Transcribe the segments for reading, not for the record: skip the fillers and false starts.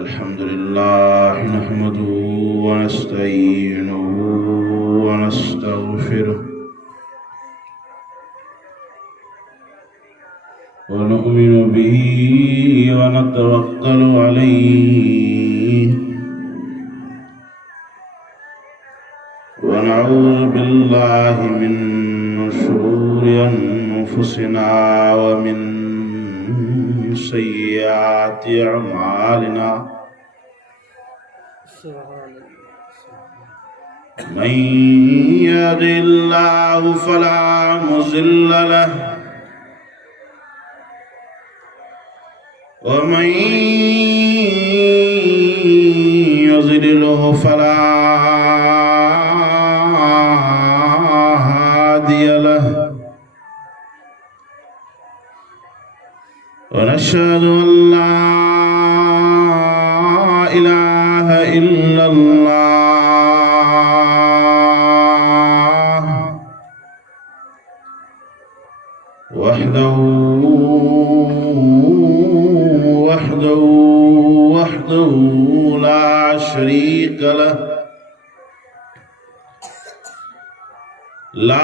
अल्हम्दुलिल्लाह नहमदुहु व नस्तईनुहु व नस्तगफिरुह व नु'मिनु बिही व नतवक्कलु अलैहि व नऊज़ु बिल्लाहि मिन शुरूरि अनफुसिना व मिन सय्यिआति अमालिना मन यहदिहिल्लाहु फला मुज़िल्ल लहु व मन युज़लिल्हु फला हादिय लहु व नशहदु अल्ला इलाहा इल्लल्लाह वहदहु ला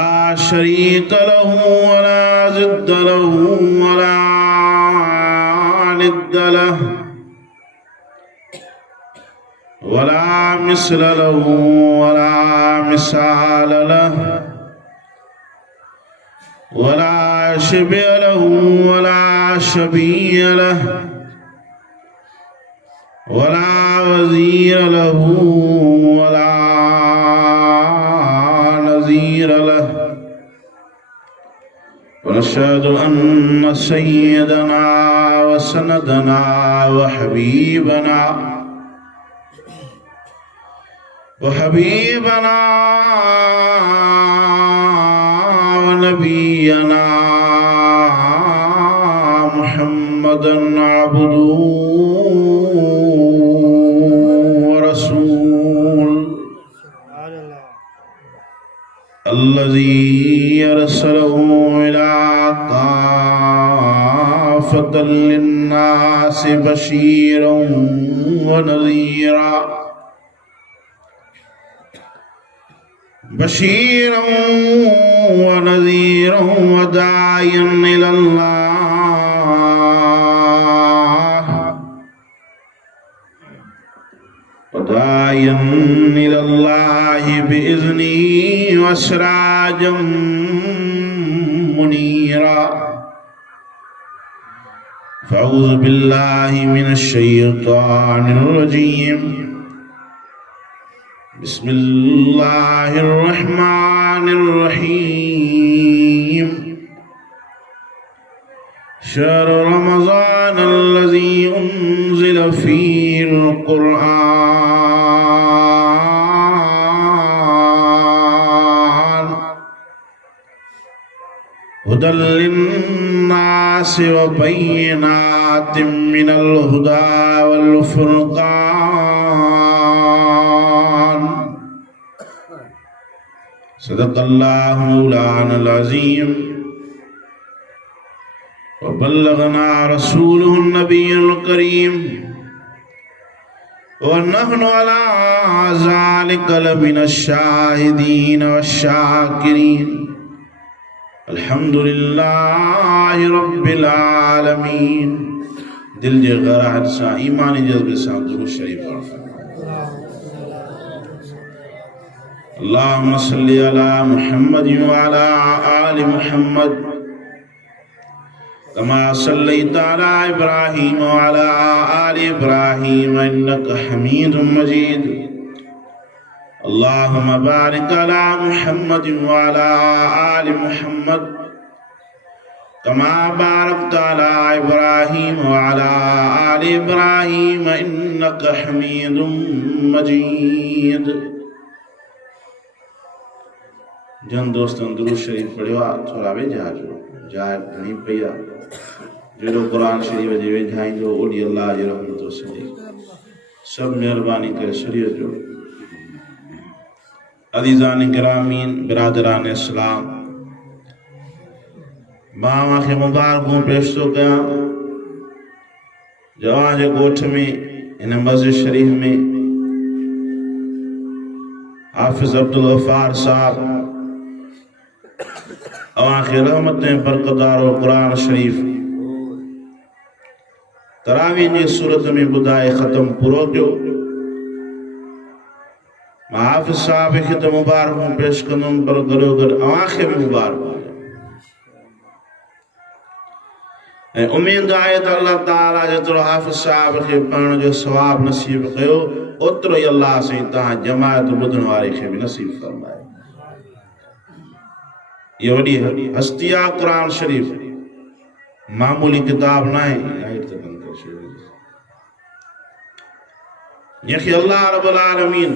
शरीक लहु वला ज़िद्द लहु वला निद्द लहु वला मिस्ल लहु वला मिसाल लहु वला शिबह लहु वला शबीह लहु वला वज़ीर लहु वला नज़ीर लहु ونشهد أن سيدنا وسندنا وحبيبنا ونبينا محمدا عبده ورسوله الذي أرسله إلى كافة للناس بشيرا ونذيرا وداعيا إلى الله بإذنه وسراجا منيرا فأعوذ بالله من الشيطان الرجيم بسم الله الرحمن الرحيم شهر رمضان الذي أنزل فيه القرآن هدى للناس وبينات من الهدى والفرقان صدق الله مولانا العظيم وبلغنا رسوله النبي الكريم ونحن على ذلك لمن الشاهدين والشاكرين الحمد لله رب العالمين दिल जे गराहत सां ईमानी जज्बे सां दुरूद शरीफ अल्लाहुम्मा सल्लि अला मुहम्मद व अला आलि मुहम्मद कमा सल्लैता अला इब्राहीम व अला आलि इब्राहीम इन्नका हमीदुम मजीद अल्लाहुम्मा बारिक अला मुहम्मद व अला आलि मुहम्मद कमा बारकता अला इब्राहीम व अला आलि इब्राहीम इन्नका हमीदुम मजीद। जन दोस्तों दुरूद शरीफ पढ़ियो थोड़ा वेझाजो जाए घणी पई आहे जेड़ो कुरान शरीफ जे वेझाईंदो ओड़ी अल्लाह जी रहमत वसंदी सब मेहरबानी करे शरीय जो अज़ीज़ान गिरामीन बिरादरान इस्लाम बावा खे मुबारकूं पेश थो कयां जवां जे ॻोठ में इन मस्जिद शरीफ में हाफिज़ अब्दुल गफ़ार साहब अवां खे रहमतें बरक़दार क़ुरान शरीफ तरावी जी सूरत में ॿुधाए ख़त्म पूरो कयो। मां हाफिज़ साहब खे तो मुबारकूं पेश कंदुमि पर गॾो गॾु अवां खे बि मुबारक ऐं उम्मीद आहे त अल्लाह ताला जेतिरो हाफिज़ साहब खे पढ़ण जो सवाब नसीब कयो ओतिरो ई अल्लाह साईं तव्हां जमायत ॿुधण वारे खे बि नसीब फरमाए। ये वॾी हस्ती आहे क़ुरान शरीफ, मामूली किताब न आहे। जंहिंखे अल्लाह रब्बुल आलमीन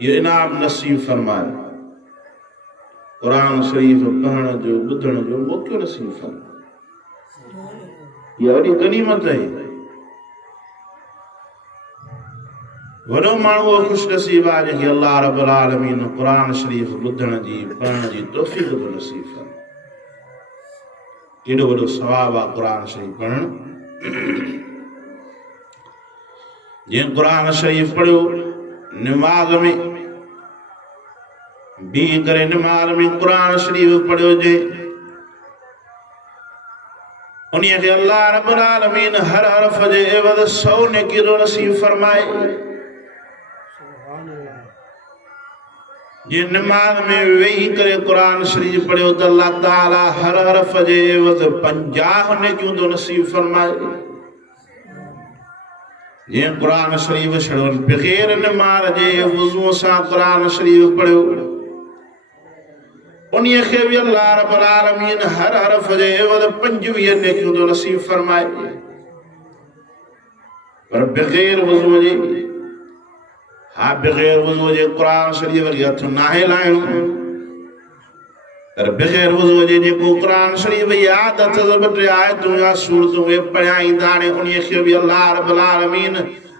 ये इनाम नसीब फरमाए क़ुरान शरीफ पढ़ण जो ॿुधण जो मौक़ो नसीब फरमाए। ये वॾी गनीमत है। वॾो माण्हू खुशनसीब आहे जंहिंखे अल्लाह रब्बुल आलमीन क़ुरान शरीफ ॿुधण जी पढ़ण जी तौफ़ीक़ थो नसीब फरमाए। केॾो वॾो सवाब आहे क़ुरान शरीफ पढ़ण। जंहिं क़ुरान शरीफ पढ़ियो नमाज़ में बीह करे नमाज़ में क़ुरान शरीफ पढ़ियो जे उन्हीं के अल्लाह रब्बुल आलमीन हर हरफ जे एवज़ 100 नेकी नसीब फरमाए। जे नमाज में वेही करे क़ुरान शरीफ पढ़ियो तो अल्लाह ताला हर हरफ जे एवज़ 50 नेकियूं तो नसीब फरमाए। जे क़ुरान शरीफ छड़ो बग़ैर नमाज जे वुज़ू सां क़ुरान शरीफ पढ़ियो उन्हीं के भी अल्लाह रब्बुल आलमीन हर हरफ जे एवज़ 25 नेकियूं तो नसीब फरमाए। पर बग़ैर वुज़ू जे बग़ैर वुज़ू जे क़ुरान शरीफ खे हथ नाहे लाइणो। पर बग़ैर वुज़ू जे जेको क़ुरान शरीफ याद अथसि 2-3 आयतूं या सूरतूं उहे पढ़ाईंदा हाणे उन्हीं खे भी अल्लाह रब्बुल आलमीन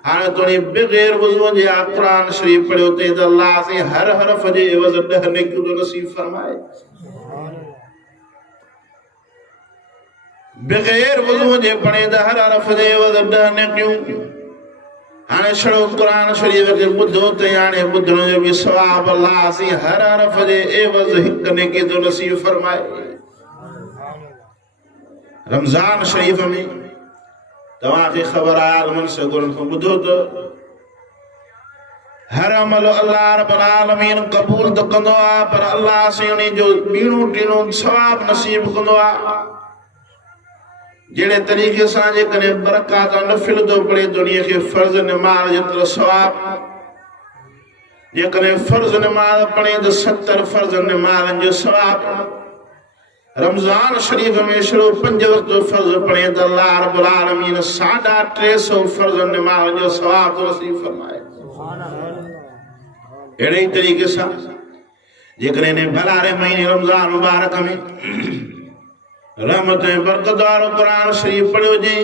हाणे तोणी बग़ैर वुज़ू जे क़ुरान शरीफ पढ़ियो ते त अल्लाह से हर हरफ जे एवज़ 10 नेकियूं तो नसीब फरमाए। बग़ैर वुज़ू जे पढ़े त हर हरफ जे एवज़ 10 नेकियूं। हाणे छड़ो क़ुरान शरीफ खे ॿुधो त हाणे ॿुधण जो भी सवाब अल्लाह से हर हरफ जे एवज़ 1 नेकी तो नसीब फरमाए। रमज़ान शरीफ में तव्हां खे ख़बर आहे मन सगुरन को ॿुधो तो हर अमल अल्लाह रब्बुल आलमीन क़बूल तो कंदो आहे पर अल्लाह से उन्हीं जो ॿीणो टीणो सवाब नसीब कंदो आहे। जेड़े तरीक़े सां जेकॾहिं बरक़ात नफ़िल तो पढ़े तो उन्हीं खे फ़र्ज़ नमाज़ जेतिरो सवाब, जेकॾहिं फ़र्ज़ नमाज़ पढ़े तो 70 फ़र्ज़ नमाज़नि जो सवाब। रमज़ान शरीफ में छड़ो 5 वक्त फ़र्ज़ पढ़े तो अल्लाह रब्बुल आलमीन 350 फ़र्ज़ नमाज़ जो सवाब तो नसीब फरमाए। अहिड़े ही तरीक़े सां जेकॾहिं भलारे महीने रमज़ान मुबारक में रहमत बरक़दार क़ुरान शरीफ पढ़ियो जे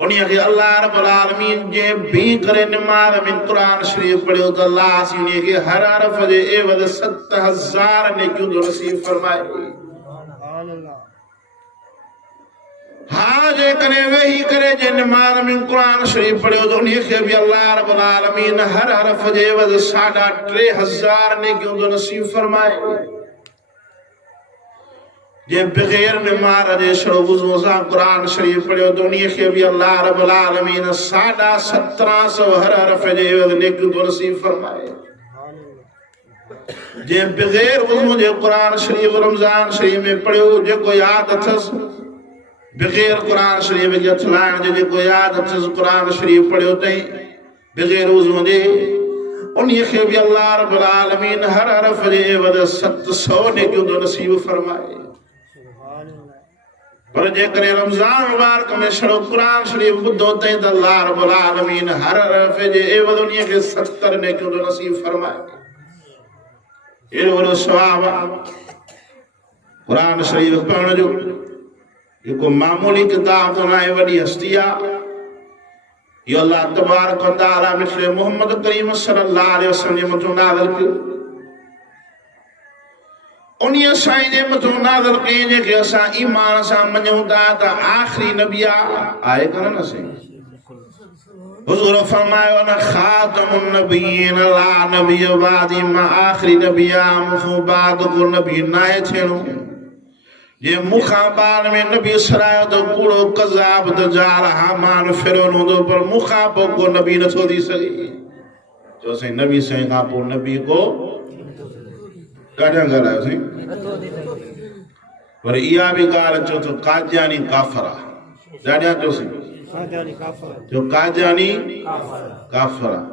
उन्हीं के अल्लाह रब्बुल आलमीन जे भी करे नमाज में क़ुरान शरीफ पढ़ियो तो अल्लाह से उन्हीं के हर हरफ जे एवज़ 70,000 नेकियूं तो नसीब फरमाए। हाँ जेकॾहिं वेही करे जे नमाज में क़ुरान शरीफ पढ़ियो तो उन्हीं के भी अल्लाह रब्बुल आलमीन हर हरफ जे एवज़ 3,500 नेकियूं तो नसीब फरमाए। जे बग़ैर नमाज जे छड़ो वुज़ू सां क़ुरान शरीफ पढ़ियो तो उन्हीं के भी अल्लाह रब्बुल आलमीन 1750 हर हरफ जे एवज़ नेकियूं तो नसीब फरमाए। जे बग़ैर वुज़ू जे क़ुरान शरीफ रमज़ान शरीफ में पढ़ियो जेको याद अथसि बग़ैर क़ुरान शरीफ के हथ लाइण जो जेको याद अथसि क़ुरान शरीफ पढ़ियो तई बग़ैर वुज़ू जे उन्हीं के भी अल्लाह रब्बुल आलमीन हर हरफ जे एवज़ 700 नेकियूं तो नसीब फरमाए। पर जेकॾहिं रमज़ान मुबारक में छड़ो क़ुरान शरीफ ॿुधो तई त अल्लाह रब्बुल आलमीन हर हरफ जे एवज़ उन्हीं के 70 नेकियूं तो नसीब फरमाए। एॾो वॾो सवाब आहे क़ुरान शरीफ पढ़ण जो। जेको मामूली किताब तो ना वॾी हस्ती आहे। इहो अल्लाह तबारक व तआला मिसले मोहम्मद करीम सल्लल्लाहु अलैहि वसल्लम जो नाज़िल कयो। उन्हीं साईं जे मथो नाज़िल कयईं जेके असां ईमान सां मञूं था त आख़िरी नबी आहे कोन न साईं। हुज़ूर फरमायो न ख़ातमुन नबिय्यीन ला नबिय बादी, मां आख़िरी नबी आहियां, मूंखां बाद को नबी नाहे थियणो। जे मूंखां बाद में नबी सरायो त कूड़ो कज़ाब दजाल हामान फिरौन हूंदो, पर मूंखां पोइ को नबी नथो थी सघे। चओ साईं नबी साईं खां पोइ नबी को काॾा ॻाल्हायो साईं, पर इहा बि ॻाल्हि चओ त कादियानी काफ़िर आहे। ॾाढा चओ साईं जो कादियानी काफ़िर आहे,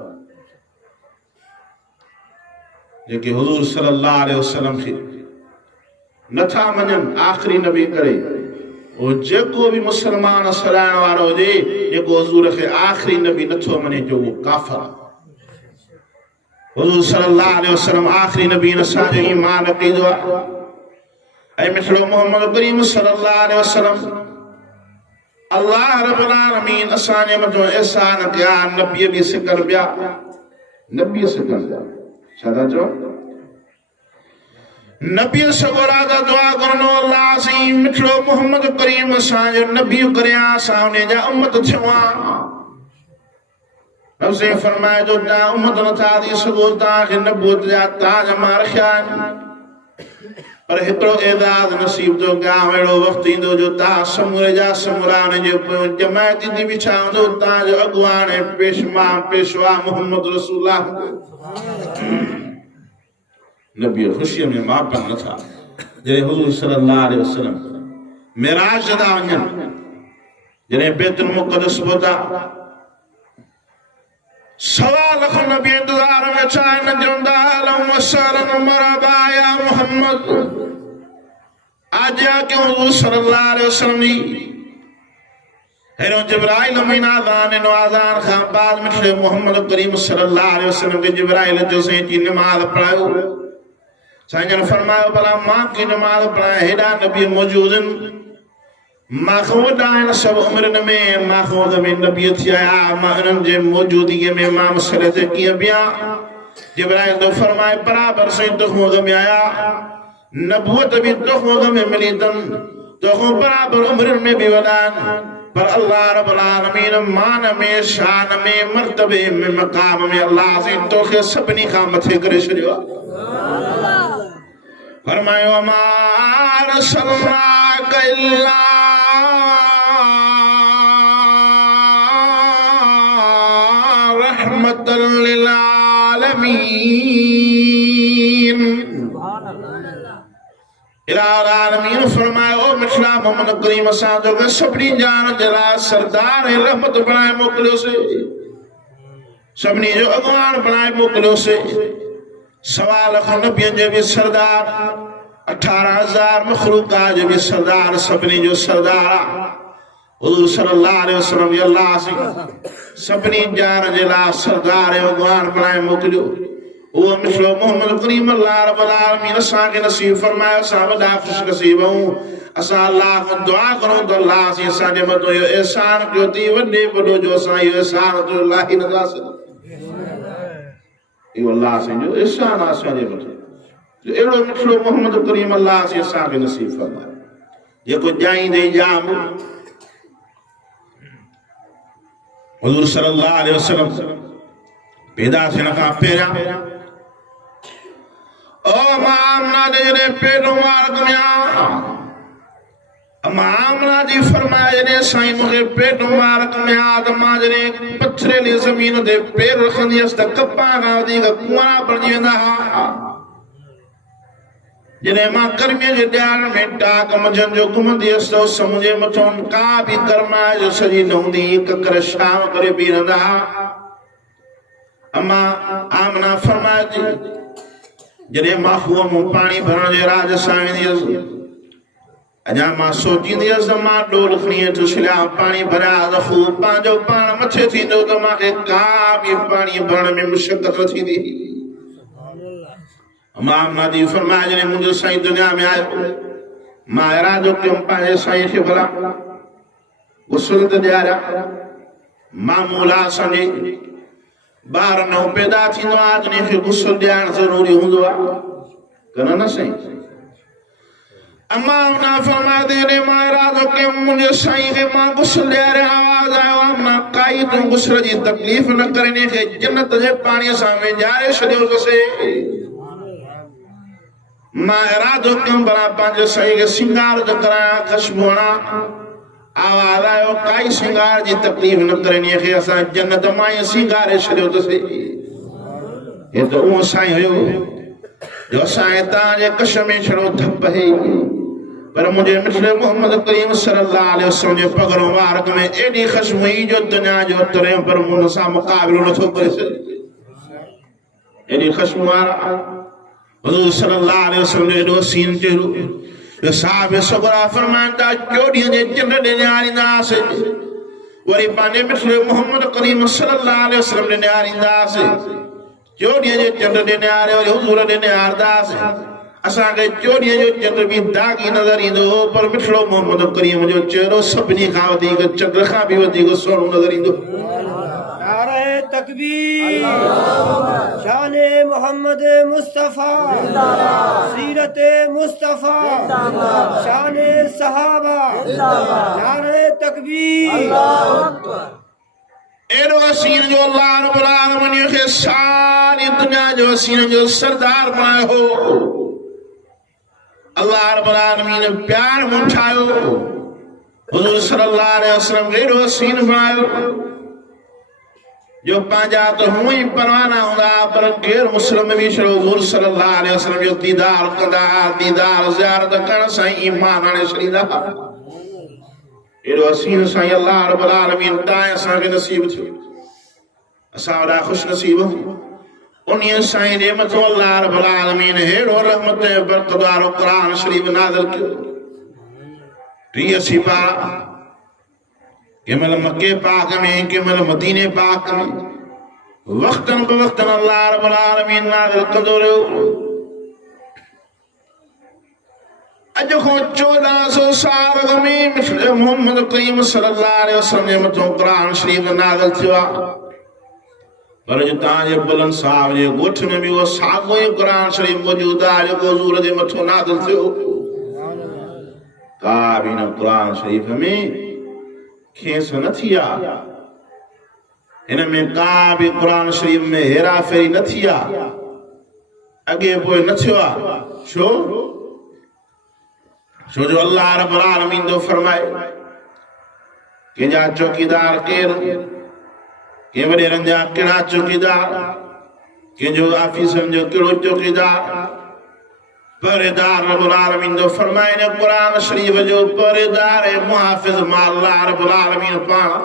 जेके हुज़ूर सल्लल्लाहु अलैहि वसल्लम खे नथा मञनि आख़िरी नबी करे। वो जेको भी मुसलमान सराइण वारो हुजे जेको हुज़ूर खे आख़िरी नबी नथो मञे जो वो काफ़िर आहे। हुज़ूर सल्लल्लाहु अलैहि वसल्लम आख़िरी नबी असांजो ईमान अक़ीदो आहे। ऐं मिठड़ो मोहम्मद करीम सल्लल्लाहु अलैहि वसल्लम अल्लाह रब्बुल आलमीन असांजे मथां एहसान कया। नबी बि सिकनि पिया, नबी सिकनि पिया, छा था चओ? नबी सगोरा दा दुआ करो अल्लाह सी मिठड़ो मोहम्मद करीम असांजो नबी करिया, असां उन जा उम्मत थियूं आ। नबी फरमाए जो तव्हां उम्मत नथा थी सघो, तव्हांखे नबूवत जा ताज मां रखिया आहिनि, पर हिकिड़ो एज़ाज़ नसीब थो कयां, अहिड़ो वक़्तु ईंदो जो तव्हां समूरे जा समूरा उन जे जमायती थी बिछा हूंदो, तव्हांजो अॻुवान ऐं पेशवा मोहम्मद रसूलुल्लाह नबी ख़ुशीअ में मापन नथा। जॾहिं हुज़ूर सल्लल्लाहु अलैहि वसल्लम मेराज था वञनि, जॾहिं बैतुल मुक़द्दस पहुता, 1.25 लख नबी इंतज़ार में छा आहिनि, चवंदा अहलन व सहलन मरहबा या मोहम्मद। आजिया क्यों हुज़ूर सल्लल्लाहु अलैहि वसल्लम जी हेरो जिब्राइल अमीन आज़ान ॾिनो, आज़ान खां बाद मिठड़े मोहम्मद करीम सल्लल्लाहु अलैहि वसल्लम खे जिब्राइल जो साईं जी नमाज़ पढ़ायो। साईं जन फरमायो भला मां की नमाज़ पढ़ायां, हेॾा नबी मौजूद आहिनि, मां वॾा आहिनि सभु उमिरनि में, मां में नबी थी आया, मां इन्हनि जे मौजूदगीअ में मां मसइले ते कीअं बिहां? जिब्राइल तो फरमाए बराबरि साईं तोखां में आया, नबूवत भी तोखां में मिली अथनि, तोखां बराबरि उमिरनि में भी वॾा आहिनि, पर अल्लाह रब्बुल आलमीन मान में, शान में, मर्तबे में, मक़ाम में अल्लाह साईं तोखे सभिनी खां मथे करे छॾियो आहे। फरमायो मा अरसलनाक इल्ला रहमतल लिल आलमीन। इलाह आलमीन फरमायो मिठड़ा मोहम्मद करीम असांजो सभिनी जान जे लाइ सरदार ऐं रहमत बणाए मोकिलियोसीं, सभिनी जो अॻुवान बणाए मोकिलियोसीं। 1.25 लख नबियनि जो भी सरदार, 18,000 मखलूकात जो भी सरदार, सभिनी जो सरदार हुज़ूर सल्लल्लाहु अलैहि वसल्लम अल्लाह सभिनी जान जे लाइ सरदार ऐं अॻुवान बणाए मोकिलियो। उहो मिठड़ो मोहम्मद करीम अल्लाह रब्बुल आलमीन असांखे नसीब फरमायो। असां वॾा ख़ुशनसीब आहियूं। असां अल्लाह खां दुआ करूं त अल्लाह असांजे मथां इहो एहसान कयो अथई, वॾे वॾो जो असां इहो एहसान तो लाही नथा सघूं। इहो अल्लाह असांजो एहसान आहे असांजे मथां, अहिड़ो मिठड़ो मोहम्मद करीम अल्लाह असांखे नसीब फरमायो, जेको ॼाईंदे जाम हुज़ूर सल्लल्लाहु अलैहि वसल्लम पैदा थियण खां पहिरियां ओ मां आमना जे जॾहिं पेट मुबारक में अम्मा आमना जी फरमाए जॾहिं साईं मूंखे पेट मुबारक में आ त मां जॾहिं पथरेली ज़मीन ते पेर रखंदी हुअसि त कपा खां वधीक कुंवारा बणिजी वेंदा हुआ। जॾहिं मां गर्मीअ जे ॾियार में टाक मंझंदि जो घुमंदी हुअसि त उस मुंहिंजे मथां का बि गरमाइश सॼी न हूंदी, ककर शाम करे बीह रहंदा हुआ। अम्मा आमना फरमाए थी जॾहिं मां खूह मूं पाणी भरण जे राज सां वेंदी हुअसि, अञा मां सोचींदी हुअसि त मां डोल खणी हेठि छिलिया पाणी भरिया त खूह पंहिंजो पाण मथे थींदो त मूंखे का बि पाणी भरण में मुशक़त न थींदी। अम्मा आमना जी फरमाए जॾहिं मुंहिंजो साईं दुनिया में आयो, मां इरादो कयुमि पंहिंजे साईं खे भला गुस्ल त ॾियारिया। मामूला असांजे ॿार नओं पैदा थींदो आहे, जॾहिं खे गुस्ल ॾियारणु ज़रूरी हूंदो आहे, कन न साईं? अम्मा उन्हें फरमा देने मायरा तो कि मुझे साईं के मां गुस्ल यार आवाज आयो अम्मा काई तू गुस्ल जी तकलीफ न करने के जन्नत जे पानी सामने जारे छड़ियो से मायरा तो क्यों बड़ा पांच साईं के सिंगार जो कराया खुशबूना आवाज आयो काई सिंगार जी तकलीफ न करने के असा जन्नत मां सिंगार छड़ियो से ये तो वो साईं हो जो साईं ताजे कश में छड़ो धप है पर मुझे मिठड़े मोहम्मद करीम सल्लल्लाहु अलैहि वसल्लम जे पगरों वारक में एडी खुशबू जो दुनिया जो तरे पर मुन सा मुकाबलो न थो करे एडी खुशबू हुजूर सल्लल्लाहु अलैहि वसल्लम जो एडो सीन तेरू साहब सगरा फरमाता चोड़ी जे चंड दे न्यारींदा से वरी पाने मिठड़े मोहम्मद करीम सल्लल्लाहु अलैहि वसल्लम ने न्यारींदा से चोड़ी जे चंड दे न्यारे वरी हुजूर दे न्यारदा से असा के चोड़ी जो चंड भी दागी नजर इंदो पर मिठड़ो मोहम्मद करीम जो चेहरो सभनी खां वधीक चंड खां भी वधीक सोनो नजर इंदो नारे तकबीर शाने मोहम्मद मुस्तफा सीरत मुस्तफा शाने सहाबा नारे तकबीर एरो सीन जो अल्लाह रब्बुल आलमीन के सारी दुनिया जो सीन जो सरदार बनायो हो अल्लाह रब्बुल आलमीन प्यार मुठायो हुजूर सल्लल्लाहु अलैहि वसल्लम एरो सीन बनायो जो पांजा तो हुई परवाना हुंदा पर गैर मुस्लिम भी शरो हुजूर सल्लल्लाहु अलैहि वसल्लम जो दीदार कंदा दीदार ज़ियारत करण सां ईमान आने छड़ींदा एरो सीन साईं अल्लाह रब्बुल आलमीन ताए असां के नसीब थियो असां वडा खुश नसीब उन्हीं साईं जे मथो अल्लाह रब्बुल आलमीन हेड़ो रहमत बरकतदार कुरान शरीफ नाज़िल कयो 30 सिपारा केमल मक्के पाक में केमल मदीने पाक में वक्तन बवक्तन अल्लाह रब्बुल आलमीन नाज़िल कंदो रहियो अज को 1400 साल में मिठड़े मोहम्मद करीम सल्लल्लाहु अलैहि वसल्लम जे मथो कुरान शरीफ नाज़िल थियो पर जो ताजे बुलंद साहब जे गोठ में भी वो सागो ही कुरान शरीफ मौजूद है जो हुजूर जे मथो नाज़िल थियो का भी न कुरान शरीफ में खेस न थिया इनमें का भी कुरान शरीफ में हेरा फेरी न थिया अगे पोइ न थियो छो छो जो अल्लाह रब्बुल आलमीन तो फरमाए के जा चौकीदार केर के वडे रंजा केड़ा चौकीदार के जो ऑफिसर जो केड़ो चौकीदार पहरेदार रब्बुल आलमीन तो फरमाए ने कुरान शरीफ जो पहरेदार है मुहाफिज अल्लाह रब्बुल आलमीन पाण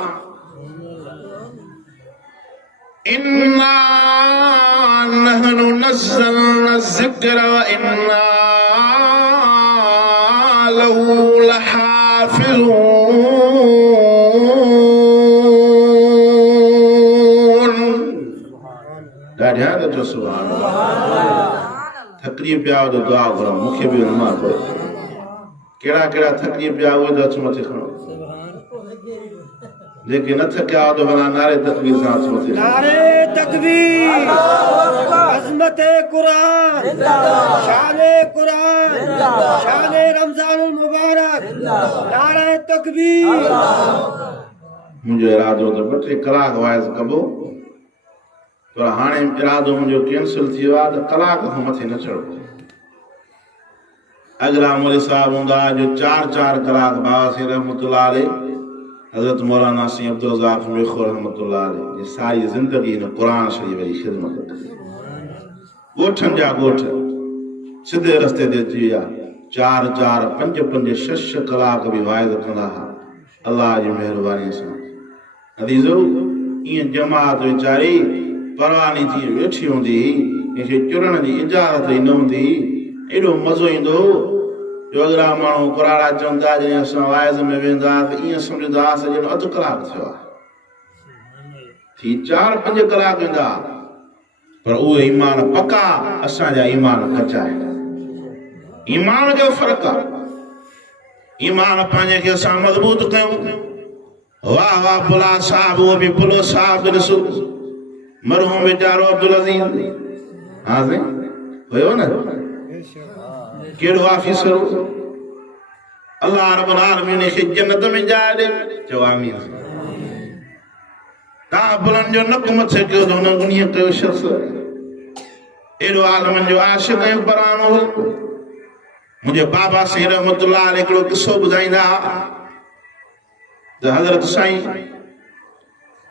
इन्ना नहनु नज़्ज़लना ज़िक्र व इन्ना लहू लहाफ़िज़ून ध्यान दो सुभान अल्लाह तकलीफ पिया तो दुआ करो मुखे भी नमाज पढ़ो केड़ा केड़ा तकलीफ पिया हुए तो अच्छो मथे खणो लेकिन न थकिया तो बना नारे तकबीर से अच्छो मथे नारे तकबीर अज़मत कुरान शाने कुरान शाने रमजानुल मुबारक नारे तकबीर मुझे इरादो तो 2-3 कलाक वाइज कबो पर हाने इरादो मुझे कैंसिल थियो आ तो कलाक खां मथे न चढ़ो अगला मौलवी साहब हुंदा जो 4-4 कलाक बाबा से रहमतुल्लाह अलैह हजरत मौलाना सी अब्दुल रज़ाक मेखो रहमतुल्लाह अलैह ये सारी जिंदगी ने कुरान शरीफ की खिदमत कई गोठन जा गोठ सीधे रस्ते ते अची विया 4-4 5-5 6 कलाक भी वाइज कंदा अल्लाह जी मेहरबानी से अदीजो ये जमात वीचारी परवानी थी वेठी हुंदी इनके चुरण जी इजाजत ही न हुंदी एडो मजो इंदो जो अगला माण्हू कुराड़ा चवंदा जॾहिं असां वाइज़ में वेंदा त ईअं सम्झंदासीं ॼण अधु कलाक थियो आहे थी 4-5 कलाक वेंदा पर उहे ईमान पका असांजा ईमान कचा आहिनि ईमान जो फ़र्क़ु आहे ईमान पंहिंजे खे असां मज़बूत कयूं वाह वाह पुला साहब उहो बि पुलो साहब ॾिसो मरहूम वीचारो अब्दुल अज़ीज़ हाँ साईं हुयो न केड़ो ऑफिसर अल्लाह रब्बुल आलमीन खे जन्नत में जाइ ॾे चओ आमीन तव्हां बुलंद जो नक मथे कयो त हुन उन्हीअ कयो शख़्स एॾो आलमनि जो आशिक़ ऐं बरानो हो मुंहिंजे बाबा साईं रहमतुल्लाह अलैह हिकिड़ो किस्सो ॿुधाईंदा त हज़रत साईं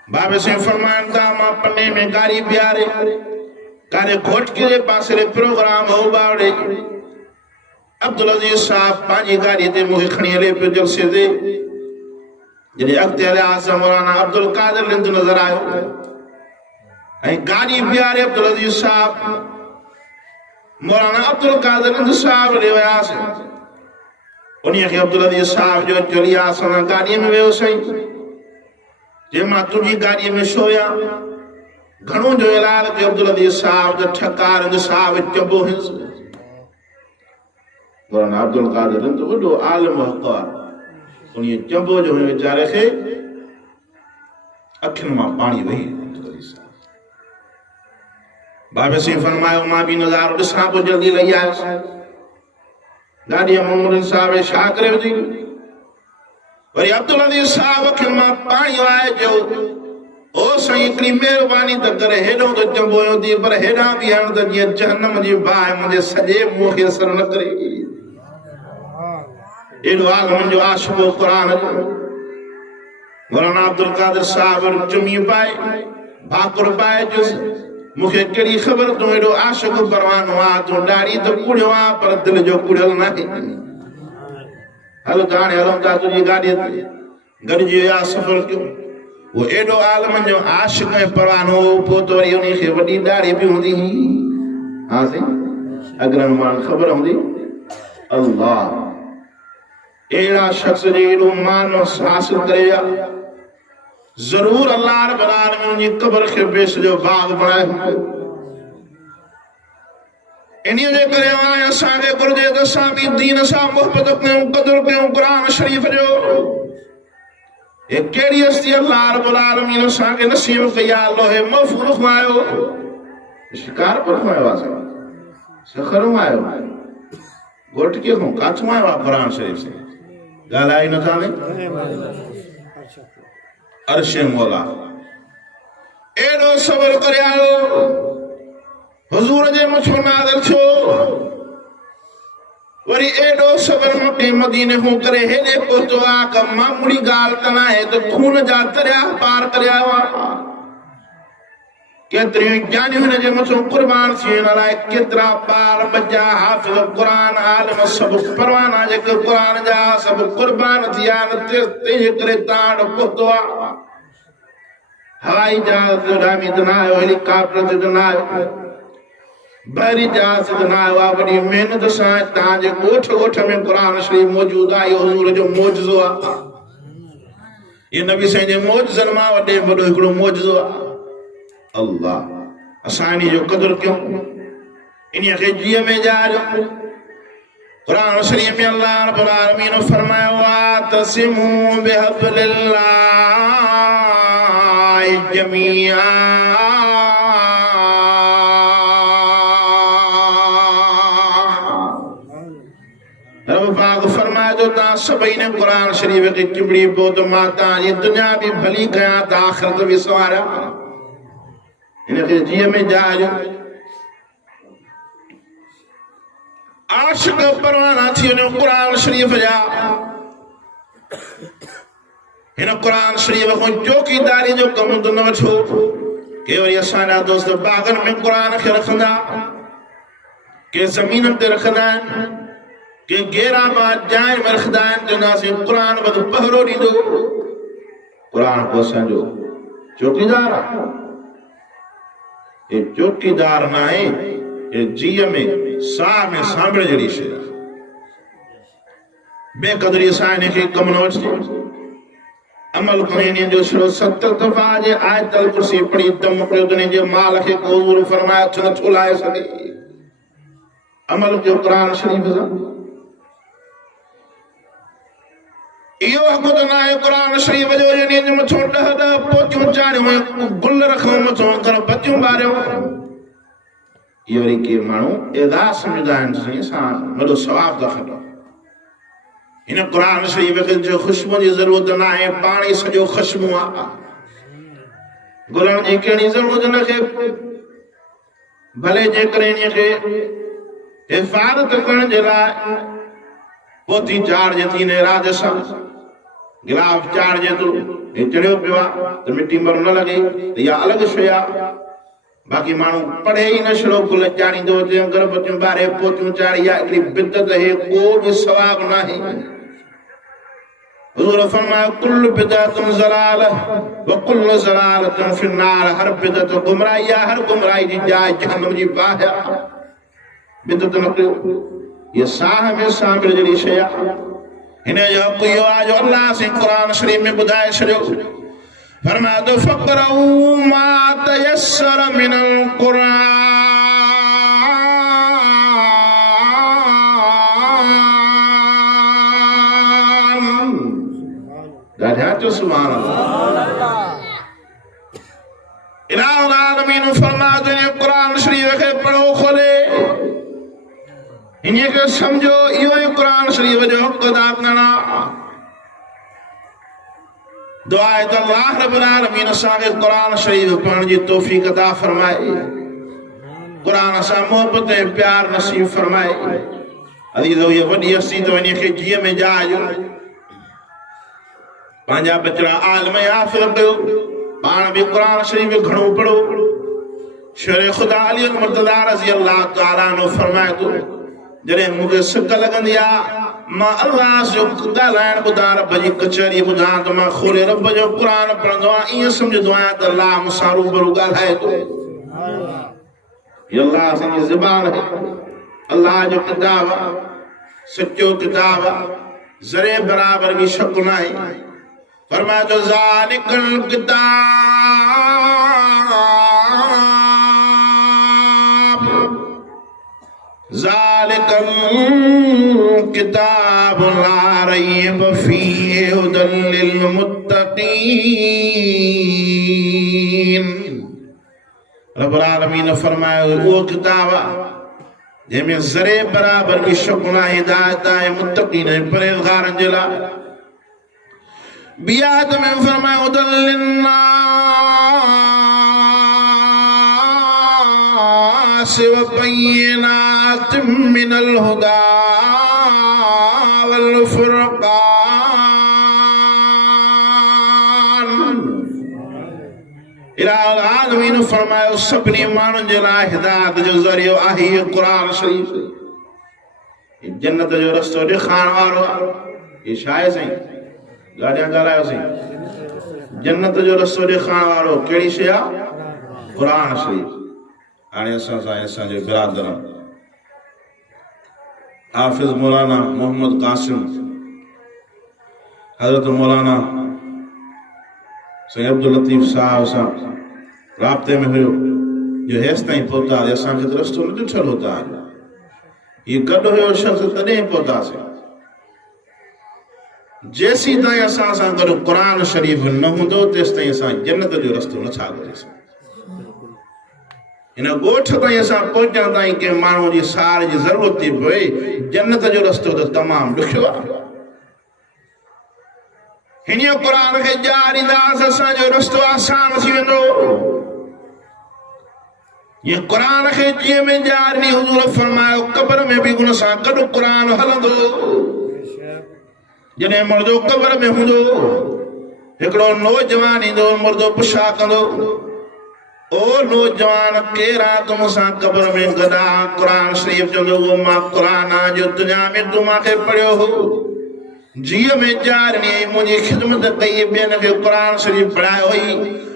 बाबे साईं फरमाइनि था मां पने में गाड़ी बीहारे कारे घोटके जे पासे प्रोग्राम हो बावड़े अब्दुल अजीज साहब पंहिंजी गाड़ी ते मूंखे खणी हले पियो जलसे ते जॾहिं अॻिते हलियासीं मौलाना अब्दुल कादिर लिंद नज़र आयो ऐं गाड़ी बीहारे अब्दुल अजीज साहब मौलाना अब्दुल कादिर लिंद साहब ॾे वियासीं उन्हीअ खे अब्दुल अजीज साहब जो चली असां गाॾीअ में वियो साईं जे मां तुंहिंजी गाॾीअ में सोया घणो जो इलाज कयो अब्दुल अजीज साहब जो ठकार साहब चबो हिंस मौलाना अब्दुल कादिर लिंद वॾो आलिम हक़ उन्हीं चंबो जो वीचारे खे अखियुनि मां पाणी वही बाबे सिंह फरमायो मां भी नज़ारो ॾिसां पोइ जल्दी लही आयुसि गाॾीअ मोहम्मद साहब छा करे विधी वरी अब्दुल अजीज साहब अखियुनि मां पाणी वहाए चयो ओ साईं हिकिड़ी महिरबानी त करे हेॾो त चंबो थी पर हेॾां बि हण त जीअं जहन्नम जी बाहि मुंहिंजे सॼे मुंहं खे असर न करे एॾो आलमनि जो आशिक़ क़ुरान जो मौलाना अब्दुल कादिर साहब चुमी पाए भाकुर पाए चुसि मूंखे कहिड़ी ख़बर तूं एॾो आशिक़ परवानो आहे तूं ॾाढ़ी त कुड़ियो आहे पर दिलि जो कुड़ियल नाहे हल त हाणे हलूं था तुंहिंजी गाॾीअ ते गॾिजी विया सफ़र कयो वो एॾो आलमनि जो आशिक़ ऐं परवानो पोइ त वरी उन खे वॾी ॾाढ़ी बि हूंदी हा साईं अॻिरनि माण्हुनि ख़बर हूंदी अल्लाह एड़ा शख्स जो एड़ो मान हासिल करे विया जरूर अल्लाह रब्बुल आलमीन जी कब्र खे बेश जो बाग बणाए इन्हीअ जे करे हाणे असांखे घुर्जे त असां बि दीन सां मोहबत कयूं क़दुरु कयूं क़ुरान शरीफ़ जो हे कहिड़ी हस्ती अल्लाह रब्बुल आलमीन असांखे नसीब कई आहे लोहे महफूज़ खवायो शिकार पर खवायो आहे सखर आयो घोटके खां काथों आयो आहे क़ुरान शरीफ़ से ॻाल्हाई नथा ने अर्श मौला एॾो सबर करे आयो हुज़ूर जे मथां नाज़िल थियो वरी एॾो सबर मके मदीने खां करे हेॾे पहुतो आहे का मामूली ॻाल्हि त नाहे त खून जा दरिया पार करे आयो आहे केतिरियूं जानियूं हिन जे मथां क़ुर्बान थियण लाइ केतिरा ॿार बचा हाफ़िज़ क़ुरान आलिम सभु परवाना जेके क़ुरान जा सभु क़ुर्बान थी विया तंहिंजे करे तां वटि पहुतो आहे हवाई जहाज़ जो डामी त न आयो हेलीकॉप्टर ते त न आयो बहरी जहाज़ ते न आयो आहे वॾी महिनत सां तव्हांजे ॻोठ ॻोठ में क़ुरान शरीफ़ मौजूदु आहे इहो हुज़ूर जो मौजज़ो आहे इहो नबी साईं जे मौजज़नि मां वॾे वॾो हिकिड़ो मौजज़ो आहे अल्लाह असां इन जो क़दुरु कयूं इन्हीअ खे जीअ में ॼाणियो क़ुरान शरीफ़ में अल्लाह रब्बुल आलमीन फरमायो वातसिमू बिहब्लिल्लाहि जमीआ रब पाक फरमाए जो तव्हां सभई ने क़ुरान शरीफ़ खे चिंबड़ी पोइ त मां तव्हांजी दुनिया बि भली कयां त आख़िरत बि संवारियां इनके जीअ में ॼाणियो आशिक़ परवाना थी वञो क़ुरान शरीफ़ जा हिन क़ुरान शरीफ़ खां चौकीदारी जो कमु त न वठो के वरी असांजा दोस्त बाग़नि में क़ुरान खे रखंदा के ज़मीननि ते रखंदा आहिनि के गैराबाद जाइ में रखंदा आहिनि चवंदासीं क़ुरान वटि पहरो ॾींदो क़ुरान को असांजो चौकीदार आहे ये चौकीदार ना है ये जीअ में साह में सांभण जहिड़ी शइ आहे बेक़दरी सां हिन खे कमु न वठिजे अमल करण जो सिर्फ़ु 70 दफ़ा जे आयतल कुर्सी पढ़ी त मोकिलियो त जे माल खे को हुज़ूर फरमाए हथ नथो लाहे सघे अमल जो क़ुरान शरीफ़ सां इहो हक़ त न आहे क़ुरान शरीफ़ जो जॾहिं जे मथां 10 पोचियूं चाढ़ियूं गुल रखूं मथां कर बतियूं ॿारियूं इहो वरी के माण्हू एज़ा सम्झंदा आहिनि साईं असां वॾो सवाबु था खटूं इन कुरान शरीफ खे जो खुशबू जी जरूरत ना है, पानी सजो खुशबू आ। गुलाम जी कहिड़ी जरूरत न खे, भले जेकॾहिं इन खे हिफ़ाज़त करण जे लाइ पोथी चाढ़जे थी ने राज सां गिलाफ चाढ़जे थो, हे चढ़ियो पियो आहे त मिटी मर न लॻे त इहा अलॻि शइ आहे। बाक़ी माण्हू पढ़े ई न छड़ो गुल चाढ़ींदो हुजे, अगरबत्तियूं ॿारे पोथियूं चाढ़ी आहे, हिकिड़ी बिदत हे को बि सवाब न आहे। हुज़ूर फरमायो कुल्लु बिदअतुन ज़लाल व कुल्लु ज़लालतुन फिन्नार, हर बिदत गुमराही आहे, हर गुमराही जी जाइ जहन्नम जी बाहि आहे। बिदत न कयो, ये साह में शामिल जहिड़ी शइ आहे। हिन जो हक़ इहो आहे जो अल्लाह से क़ुरान शरीफ में ॿुधाए छॾियो, फरमायो त फ़क़रऊ मा तयस्सर मिनल क़ुरान, ॻाल्हाए चो सुभान अल्लाह। इलाहुल आलमीन फरमायो त क़ुरान शरीफ खे पढ़ो खोले, इन्हीअ खे सम्झो, इहो ई क़ुरान शरीफ जो हक़ अदा करणा। दुआ आहे त अल्लाह रब्बुल आलमीन असांखे क़ुरान शरीफ पढ़ण जी तौफ़ीक़ अता फरमाए, क़ुरान सां मोहबत ऐं प्यार नसीब फरमाए। अज़ीज़ो इहा वॾी हस्ती त इन खे जीअं में जाइ पंहिंजा बचड़ा आलिम हाफ़िज़ कयो, पाण बि क़ुरान शरीफ घणो पढ़ो। शेर ख़ुदा अली मुर्तज़ा रज़ी अल्लाह तआला अन्हु फरमाए थो, जॾहिं मूंखे सिक लॻंदी आहे, मां अल्लाह जो ॻाल्हाइण ॿुधां, रब जी कचहरी ॿुधां, त मां खोले रब जो क़ुरान पढ़ंदो आहियां, ईअं सम्झंदो आहियां त अल्लाह मूंसां रूबरू ॻाल्हाए थो। हीअ अल्लाह असांजी ज़बान आहे, अल्लाह जो किताब आहे, सचो किताब आहे, ज़रे बराबर बि शक न आहे। फरमायो त ज़ालिकल किताब ज़ालिकल किताब ला रैब फीहि हुदल लिल मुत्तक़ीन। रब्बुल आलमीन फरमायो वो किताब जंहिंमें ज़रे बराबर बि शक न आहे, हिदायत आहे मुत्तक़ीन ऐं परहेज़गारनि जे लाइ। ॿी आयत में फरमायो हुदल लिन्नास व बय्यिनातिम मिनल हुदा वल फुरक़ान। इलाहुल आलमीन फरमायो सभिनी माण्हुनि जे लाइ हिदायत जो ज़रियो आहे इहो क़ुरान शरीफ़। जन्नत जो रस्तो ॾेखारण वारो आहे। इहो छा आहे साईं? गाॾियां ॻाल्हायोसीं। जन्नत जो रस्तो ॾेखारण वारो कहिड़ी शइ आहे? क़ुरान शरीफ़। हाणे असांजो बिरादर हाफ़िज़ मौलाना मोहम्मद कासिम, हज़रत मौलाना सैयद अब्दुल लतीफ़ साहब सां राब्ते में हुयो, जो हेसि ताईं पहुता, असांखे त रस्तो न ॾिठल होता। हीअ गॾु हुयो शख़्स तॾहिं पहुतासीं। जेसी ताईं असां सां गॾु क़ुरान शरीफ़ न हूंदो, तेसि ताईं असां जन्नत जो रस्तो नथा ॻोल्हींदासीं। इन ॻोठ ताईं असां पहुचण ताईं कंहिं माण्हू जी सार जी ज़रूरत थी पए, जन्नत जो रस्तो त तमामु ॾुखियो आहे। हिन क़ुरान खे ॼाणींदासीं, असांजो रस्तो आसान थी वेंदो। ये क़ुरान खे जीअं में ॼाणी, हुज़ूर फरमायो क़ब्र में बि हुन सां गॾु क़ुरान हलंदो। जॾहिं मुर्दो क़ब्र में हूंदो, हिकिड़ो नौजवान ईंदो, मुर्दो पुछा कंदो, ओ नौजवान केरा तुम सां क़ब्र में गॾा? क़ुरान शरीफ़ चवंदो, वो मां क़ुरान जो दुनिया में तूं मूंखे पढ़ियो हो, जीअ में ॼाणी, मुंहिंजी ख़िदमत कई, ॿियनि खे क़ुरान शरीफ़ पढ़ायो हुई,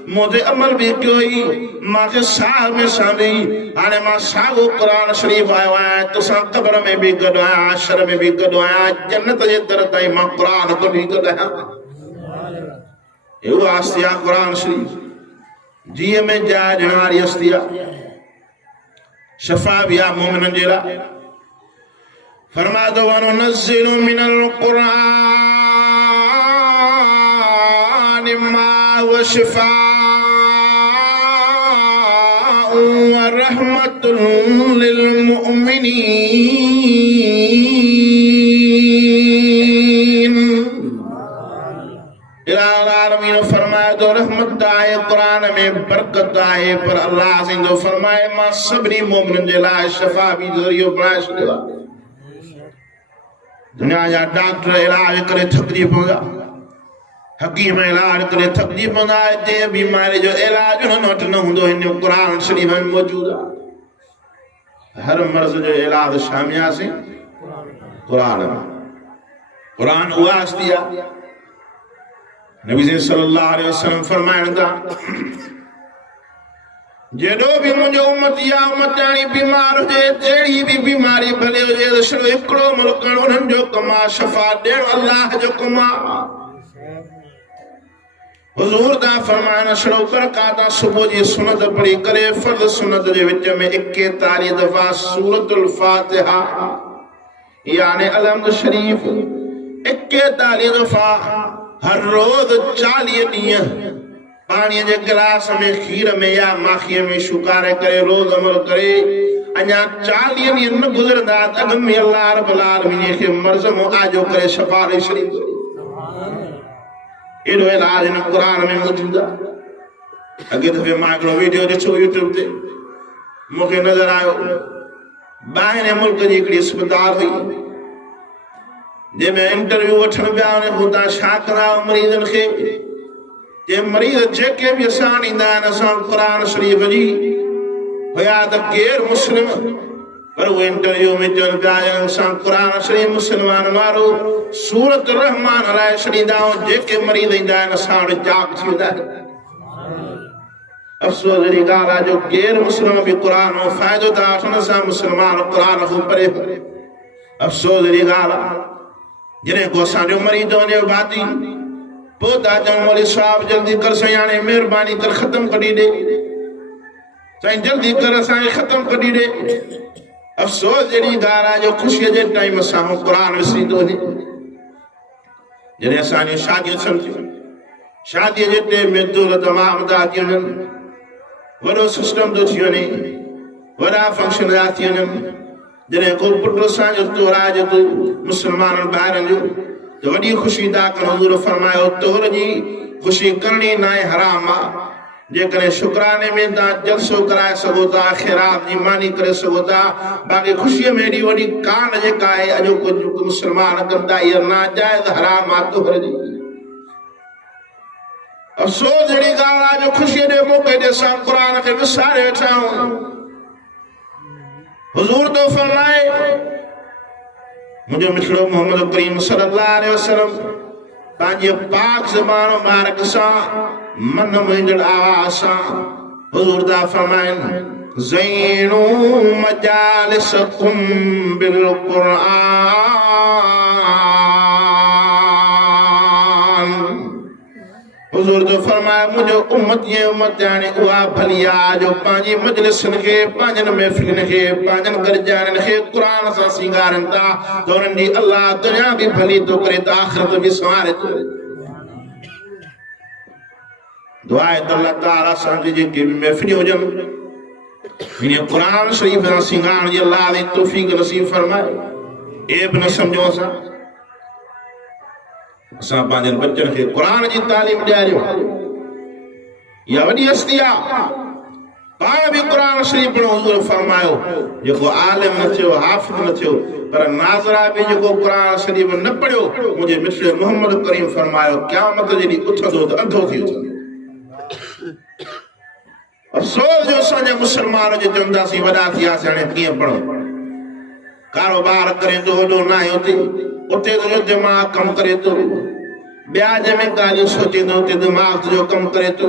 मूं ते अमल बि कयो हुई, मूंखे साह में सांभी, हाणे मां साॻियो क़ुरान शरीफ़ आयो आहियां, तोसां क़ब्र में बि गॾु आहियां, हशर में बि गॾु आहियां, जन्नत जे दर ताईं मां क़ुरान कढी गॾु आहियां। इहो हस्ती आहे क़ुरान शरीफ़, जीअ में ॼाणण वारी हस्ती आहे, शफ़ा बि आहे मोमिननि जे लाइ। फरमायो वनुनज़्ज़िलु मिनल क़ुरानि मा हुव शिफ़ाउन व रहमतुन लिल मुमिनीन। इलाही ने फरमाए तो रहमत आहे कुरान में बरकत आहे पर अल्लाह सिंधो फरमाए मां सभिनी मोमिननि जे लाइ शफा बि ज़रियो बणाए छॾियो आहे। दुनिया जा डॉक्टर इलाज करे थकिजी पवंदा, हकीम इलाज करे थकिजी पवंदा, हिते बीमारी जो इलाज उन्हनि वटि न हूंदो, हिन क़ुरान शरीफ़ में मौजूदु आहे। हर मर्ज़ जो इलाज शामियासीं क़ुरान में। क़ुरान उहा हस्ती आहे नबी सल्लल्लाहु अलैहि वसल्लम फरमाइनि था जेॾो बि मुंहिंजो उम्मत या उम्मताणी बीमार हुजे, जहिड़ी बि बीमारी भले हुजे, सिर्फ़ु हिकिड़ो मुल्क उन्हनि जो कमु आहे शफ़ा ॾियणु, अल्लाह जो कमु आहे। हुज़ूर दा फरमाइण छड़ो बरकात सुबुह जी सुनत पढ़ी करे फर्ज़ सुनत जे विच में 41 दफ़ा सूरतुल फातिहा यानी अलहम्द शरीफ 41 दफ़ा हर रोज 40 ॾींहं पानी के गिलास में खीर में या माखी में शुकारे करे रोज अमल करे अञा 40 ॾींहं न गुज़रंदा अॻ में अल्लाह रब्बुल आलमीन खे मर्ज़ मो आजो करे शफ़ा ॾेई छॾींदो। एॾो इलाज हिन क़ुरान में मौजूदु आहे। अॻे दफ़े मां हिकिड़ो वीडियो ॾिठो यूट्यूब ते, मूंखे नज़र आयो ॿाहिरि मुल्क जी हिकिड़ी अस्पताल हुई जंहिंमें इंटरव्यू वठण पिया वञनि, हुतां छा कंदा मरीज़नि खे, जे मरीज़ जेके बि असां ईंदा आहिनि असां क़ुरान शरीफ़ जी हुया त गैर मुस्लिम, पर उहे इंटरव्यू में चवनि पिया असां क़ुरान शरीफ़ मुस्लमान वारो सूरत रहमान हलाए छॾींदा आहियूं, जेके मरीज़ ईंदा आहिनि असां वटि जाग थी वेंदा आहिनि। अफ़सोस जहिड़ी ॻाल्हि आहे जो गैर मुस्लिम बि क़ुरान जो फ़ाइदो था वठनि, असां मुस्लमान क़ुरान खां परे। अफ़सोस जहिड़ी ॻाल्हि आहे जॾहिं को असांजो मरीज़ वञे भाती पोइ था चऊं मौलवी साहब जल्दी कर साईं, हाणे महिरबानी कर ख़त्म कढी ॾे साईं, जल्दी कर असांखे ख़त्म कढी ॾे। अफ़सोस जहिड़ी ॻाल्हि आहे जो ख़ुशीअ जे टाइम असां क़ुरान विसरींदो वञे। जॾहिं असांजी शादियूं थियनि थियूं, शादीअ जे टाइम में दूर तमामु था थी वञनि, वॾो सिस्टम थो थी वञे, वॾा फंक्शन था थी वञनि। जॾहिं को पुटु असांजो तोराए थो मुस्लमाननि ॿाहिरनि जो तो वॾी ख़ुशी था कनि। हुज़ूर फरमायो तोहर जी ख़ुशी करणी न आहे, हराम आहे। जेकॾहिं शुक्राने में तव्हां जलसो कराए सघो था, ख़ैरात जी मानी करे सघो था, बाक़ी ख़ुशीअ में एॾी वॾी कान जेका आहे अॼो कुझु मुस्लमान कनि था, इहा नाजाइज़ हराम आहे तोहर जी। अफ़सोस जहिड़ी ॻाल्हि आहे जो ख़ुशीअ जे मौक़े ते असां क़ुरान खे विसारे वेठा आहियूं। हुज़ूर तो फरमाए मुझे मिठड़ो मोहम्मद करीम सल्लल्लाहु अलैहि वसल्लम पंहिंजे पाक ज़बान मुबारक सां मन मुंहिंजड़ आवाज़ सां हुज़ूर दा फरमाइनि ज़ैनू मजालिसकुम बिल क़ुरआन। हुज़ूर तो फरमाए मुझे उम्मत ये उम्मत यानी उहा भली आहे जो पंहिंजी मजलिसनि खे, पंहिंजनि महफ़िलनि खे, पंहिंजनि गरजाननि खे क़ुरान सां सिंगारनि था त उन्हनि जी अल्लाह दुनिया बि भली थो करे त आख़िरत बि संवारे थो। दुआ आहे त अल्लाह ताला असांखे जेके बि महफ़िलियूं हुजनि हिन क़ुरान शरीफ़ सां सिंगारण जी अल्लाह जी तौफ़ीक़ नसीब फरमाए। ए बि न सम्झो असां पंहिंजनि बच्चनि खे क़ुरान जी तालीम ॾियारियूं, इहा वॾी हस्ती आहे। पाण बि क़ुरान शरीफ़ पढ़ो। हुज़ूर फरमायो जेको आलिम न थियो, हाफ़िज़ न थियो, पर नाज़रा बि जेको क़ुरान शरीफ़ न पढ़ियो, मुंहिंजे मिठड़े मोहम्मद करीम फरमायो क़यामत जॾहिं उथंदो त अंधो थी उथंदो। अफ़सोस जो असांजा मुस्लमान जो चवंदासीं वॾा थियासीं हाणे कीअं पढ़ूं, कारोबार करे थो वॾो न आहे उते, उते तुंहिंजो दिमाग़ कमु करे थो, ब्याज में ॻाल्हियूं सोचे थो, उते दिमाग़ तुंहिंजो कमु करे थो।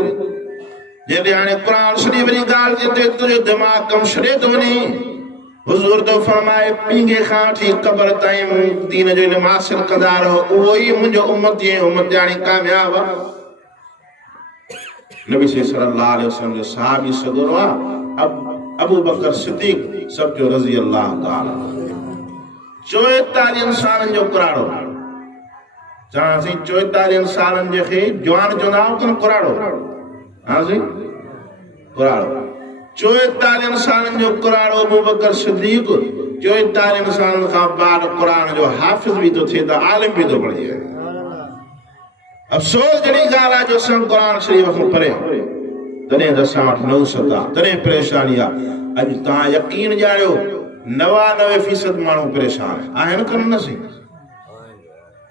जॾहिं हाणे क़ुरान शरीफ़ जी ॻाल्हि थी अचे तुंहिंजो दिमाग़ कमु छॾे थो वञे। हुज़ूर तो फरमाए पींगे खां वठी क़बर ताईं दीन जो इल्मु हासिल कंदा रहो, उहो ई मुंहिंजो उम्मत ऐं उम्मत यानी कामयाब आहे। नबी सल्लल्लाहु अलैहि वसल्लम जो सहाबी सदर आहे अबू बकर सिद्दीक़ सब जो रज़ी अल्लाह ताला 44 सालनि जो कुराड़ो चवांसीं 44 सालनि जे खे जवान चवंदा हुआ कुराड़ो। हाँ जी कुराड़ो 44 सालनि जो कुराड़ो अबू बकर सिद्दीक़ 44 सालनि खां बाद कुरान जो हाफ़िज़ भी तो थे, आलिम भी तो बणिजे। अफ़सोस जड़ी ॻाल्हि आहे जो असां क़ुर शरीफ़ खां परे तॾहिं त असां वटि नौसत आहे, तॾहिं परेशानी आहे। अॼु तव्हां यकीन ॼाणियो 99% माण्हू परेशान आहिनि कोन न साईं।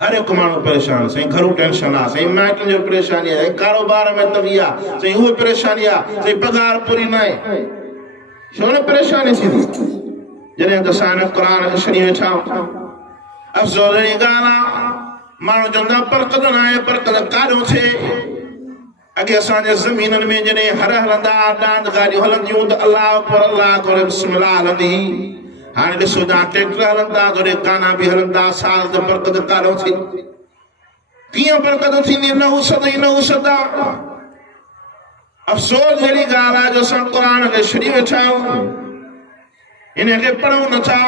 हर हिकु माण्हू परेशान साईं, घरू टेंशन आहे साईं, माइटनि जो परेशानी आहे, कारोबार में तंगी आहे साईं, उहो परेशानी आहे साईं, पगार पूरी न आहे। छो न परेशानी थींदी जॾहिं त असां हिन क़ुर खे छॾी वेठा। अफ़सोस जी ॻाल्हि आहे, माण्हू चवंदा बरक़त न आहे, बरक़त काॾों थिए। अॻे असांजे ज़मीननि में जॾहिं हर हलंदा, डांड गाॾियूं हलंदियूं त अल्लाह अकबर बिस्मिल्लाह हलंदी। हाणे ॾिसो तव्हां ट्रैक्टर हलंदा, थोरे गाना बि हलंदा, साल त बरक़त काॾों थी। कीअं बरक़त थींदी? नहुसत ई नहुसत आहे। अफ़सोस जहिड़ी ॻाल्हि आहे जो असां क़ुर खे छॾी वेठा आहियूं, इनखे पढ़ूं नथा।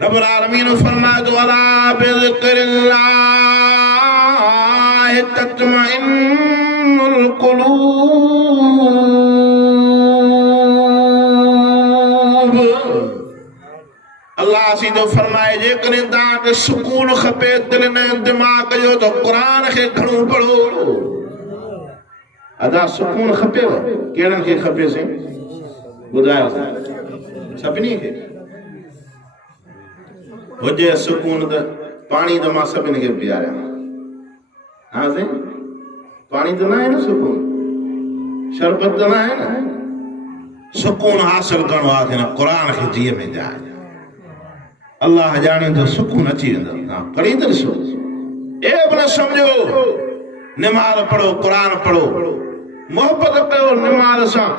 रब्बुल आलमीन फरमाए थो अला बिज़िक्रिल्लाह तत्मइन्नुल क़ुलूब। अल्लाह सीधो फरमाए जेकॾहिं तव्हांखे सुकून खपे दिलि ऐं दिमाग़ जो त क़ुर खे घणो पढ़ो। अदा सुकून खपेव? कहिड़नि खे खपे साईं? ॿुधायो सभिनी खे हुजे सुकून त पाणी त मां सभिनी खे पीआरियां। हाँ साईं, पाणी त न आहे न सुकून, शरबत त न आहे न। सुकून हासिल करणो आहे कि न क़ुर खे जीअ में ॼाण। अल्लाह ॼाणे त सुकून अची वेंदो। तव्हां पढ़ी त ॾिसो, ए बि न सम्झो निमाज़ पढ़ो, क़ुर पढ़ो, मोहबत कयो निमाज़ सां।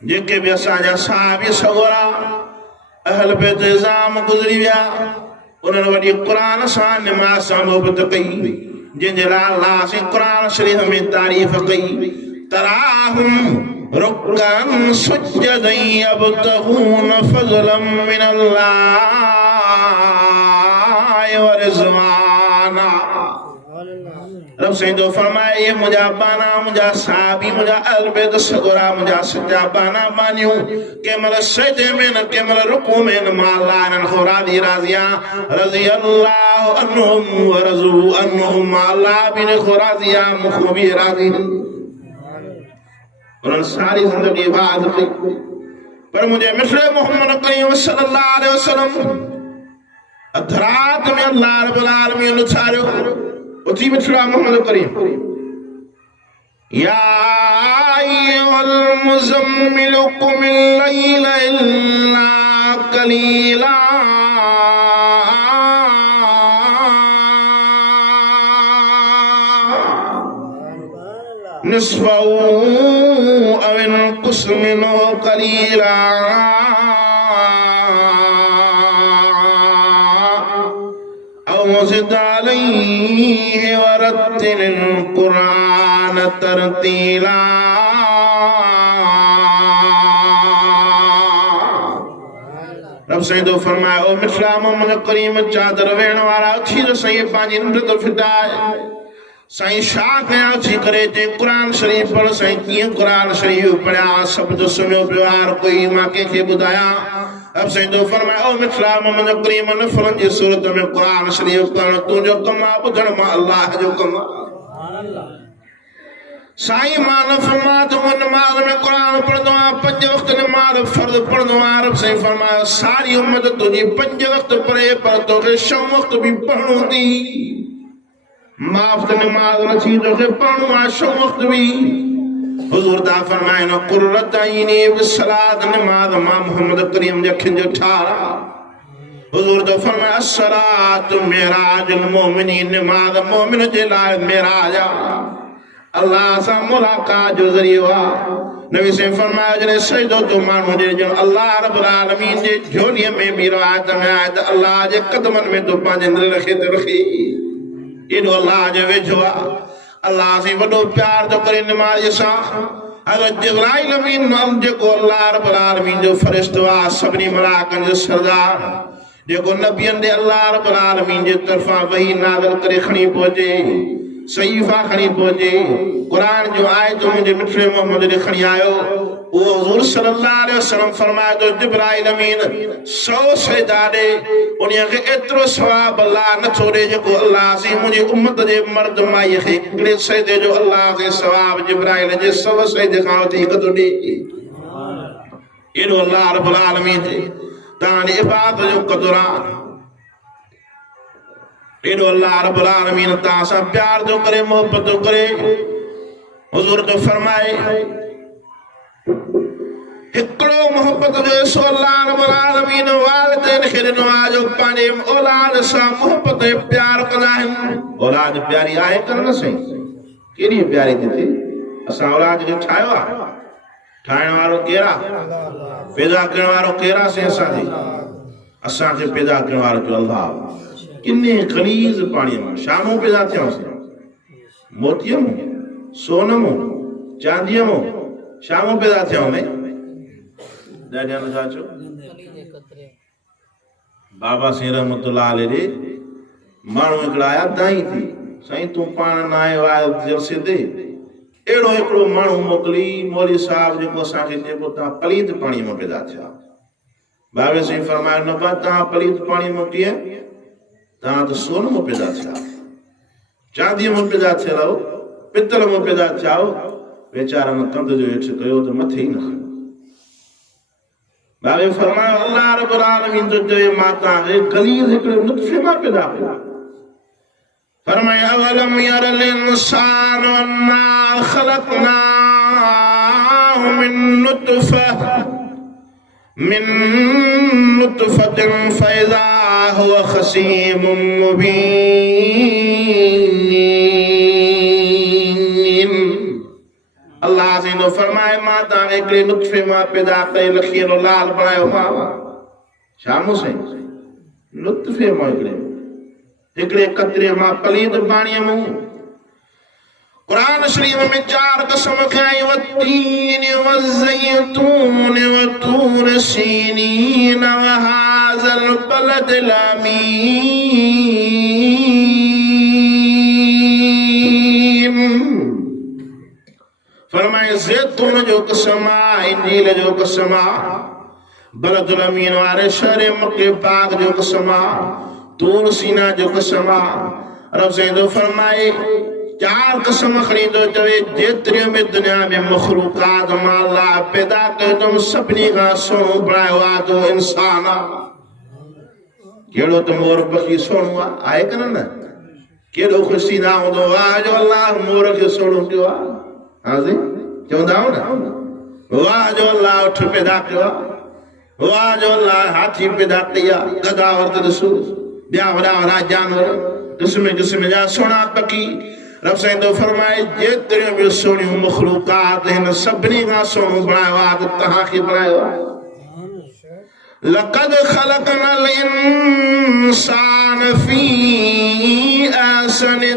जेके बि असांजा सहाबी सगोरा अहल बैत इज़ाम गुज़री विया, उन्हनि वॾी क़ुर सां निमाज़ सां मोहबत कई, जंहिंजे लाइ अल्लाह से क़ुर शरीफ़ में तारीफ़ कई। तराहुम रुकन सुज्जदन यब्तगून फज़लन मिनल्लाह व रिज़वाना। रब सईदो फरमाए ये मुझा बाना, मुझा साहबी, मुझा अहल बैत सगोरा, मुझा सच्चा बाना बानियूं केमल सजदे में न केमल रुकू में न माला न खुरादी राजिया रज़ी अल्लाह अन्हुम व रज़ू अन्हुम माला बिन खुरादिया मुखबी राजी। उन्होंने सारी जिंदगी इबादत की, पर मुझे मिसरे मोहम्मद करीम सल्लल्लाहु अलैहि वसल्लम अधरात में अल्लाह रब्बुल आलमीन उछारियो। उसी मिसरा मोहम्मद करीम या अय्युहल मुज़म्मिल क़ुमिल लैला इल्ला क़लीला निस्फ़हु अव इन्क़ुस मिन्हु क़लीला अव ज़िद अलैहि वरत्तिलिल क़ुरआन तरतीला। रब सईदो फरमाए ओ मिसरा मोहम्मद करीम चादर वेण वारा उथी त साईं पंहिंजी निंड तो फिटाए। साईं छा कयां थी करे जे क़ुर शरीफ़ पढ़। साईं कीअं क़ुर शरीफ़ पढ़िया, सब जो सुम्हियो पियो आहे, कोई मां कंहिंखे ॿुधायां। अब सईदो फरमाए ओ मिसरा मोहम्मद करीम नफ़लनि जी सूरत में क़ुर शरीफ़ पढ़ण तुंहिंजो कमु आहे, ॿुधण मां अल्लाह जो कमु आहे। साईं मां न फरमात नमाज़ में क़ुर पढ़ंदो आहियां, 5 वक़्त नमाज़ फर्ज़ पढ़ंदो आहियां। रब साईं फरमायो सारी उम्मत तुंहिंजी 5 वक़्त पढ़े, पर तोखे 6 वक़्त भी पढ़णो अथई। माफ़ त नमाज़ न थी, तोखे पढ़णो आहे 6 वक़्त भी। हुज़ूर दा फरमाइन कुर्रत ऐनी बिस्सलात, नमाज़ मां मोहम्मद करीम जे अखियुनि जो ठार आहे। हुज़ूर दा फरमाए अस्सलात मिराजुल मोमिनीन, नमाज़ मोमिन जे लाइ मिराज आहे, अल्लाह सां मुलाक़ात जो ज़रियो आहे। नबी से फरमाया जने सजदो तो माण्हू जे जो अल्लाह रब्बुल आलमीन जे झोलीअ में बि रिवायत में आहे त अल्लाह जे कदमनि में तो पंहिंजे दिलि खे थो रखी। एॾो अल्लाह जो वेझो आहे, अल्लाह से वॾो प्यार थो करे निमाज़ सां। हज़रत जिब्राइल अमीन जेको अल्लाह रब्बुल आलमीन जो फ़रिश्तो आहे, सभिनी मलाइकनि जो सरदार, जेको नबियनि ॾे अल्लाह रब्बुल आलमीन जे तरफ़ां वही नाज़िल करे खणी पहुचे, सहीफ़ा खणी पहुचे, क़ुर जो आयत मुंहिंजे मिठड़े मोहम्मद ॾे खणी आयो। वो हुजूर सल्लल्लाहु अलैहि वसल्लम फरमाया तो जिब्राइल अमीन 100 सजदा दे उन्हें के एतिरो सवाब अल्लाह न छोड़े जो अल्लाह से मुझे उम्मत जे मर्द माई खे हिकिड़े सजदे जो अल्लाह से सवाब जिब्राइल जे 100 सजदे खां वठी हिकु थो ॾे एॾो अल्लाह रब्बुल आलमीन जे तव्हांजी इबादत जो क़दुरु आहे एॾो अल्लाह रब्बुल आलमीन तव्हां सां प्यार थो करे मोहबत थो करे हुजूर तो फरमाए हिकड़ो मोहब्बत जो सो अल्लाह रब्बुल आलमीन वालिदैन खे ॾिनो आहे जो पंहिंजे औलाद सां मोहब्बत ऐं प्यार कंदा आहिनि औलाद प्यारी आहे कर न सही केॾी प्यारी थी थिए असां औलाद खे ठाहियो आहे ठाहिण वारो केरु आहे पैदा करण वारो केरु आहे साईं असांखे पैदा करण वारो जो अल्लाह किने ख़लीज़ पाणीअ मां शामो पैदा थियासीं मोतीअ मां सोन मां चांदीअ मां शामो पैदा थियूं में बाबा सिंह रहमतुल्लाह अलैहि माण्हू हिकिड़ा आया दाई थी साईं तूं पाण न आयो आहे जलसे ते अहिड़ो हिकिड़ो माण्हू मोकिली मौलवी साहिब जेको असांखे चइबो तव्हां पलीत पाणीअ मां पैदा थिया बाबा सिंह फरमायो न बा तव्हां पलीत पाणीअ मां कीअं तव्हां त सोन मां पैदा थिया चांदीअ मां पैदा थियल हो पितल मां पैदा थिया हो वेचारा न कंध जो हेठि कयो त मथे ई न बाबे फरमाया अल्लाह रब्बुल आलमीन जो चए मां तव्हांखे गलीज़ हिकिड़े नुत्फ़े मां पैदा कयो फरमाया अवलम यरल इंसान अन्ना ख़लक़नाहु मिन नुत्फ़तिन फ़इज़ा हुवा ख़सीमुम मुबीन अल्लाह से नो फरमाए मां तव्हांखे हिकिड़े नुत्फ़े मां पैदा कई लखीअ लाल बणायो मां शामो साईं नुत्फ़े मां हिकिड़े कतरे मां पलीत पाणीअ मां क़ुरान शरीफ में 4 कसम खाई वत्तीन वज़ैतून वतूर सीनीन वहाज़ल बलदिल अमीन फरमाए ज़ैतून जो कसम आहे इंजील जो कसम आहे बलदुल अमीन वारे शहर मक्के पाक जो कसम आहे तूर सीना जो कसम आहे रब साईं फरमाए 4 कसम खणी थो चवे जेतिरी में दुनिया में मखलूकात मां अल्लाह पैदा कयो तुम सभिनी खां सुहिणो बणायो आहे तो इंसान आहे कहिड़ो त मोर पखी सुहिणो आहे कि न केॾो ख़ुशी ना हूंदो वाह जो अल्लाह मोर खे सुहिणो कयो आहे हाँ जी चवंदा हो न वाह जो अल्लाह उठ पैदा कयो आहे वाह जो अल्लाह हाथी पैदा कई आहे गधा वरत ॾिसो ॿिया वॾा वॾा जानवर क़िस्म क़िस्म जा सुहिणा पखी रब साईं तो फरमाए जेतिरियूं बि सुहिणियूं मखलूकात हिन सभिनी खां सुहिणो बणायो आहे त तव्हांखे बणायो आहे लक़द ख़लक़नल इंसान फी अहसनि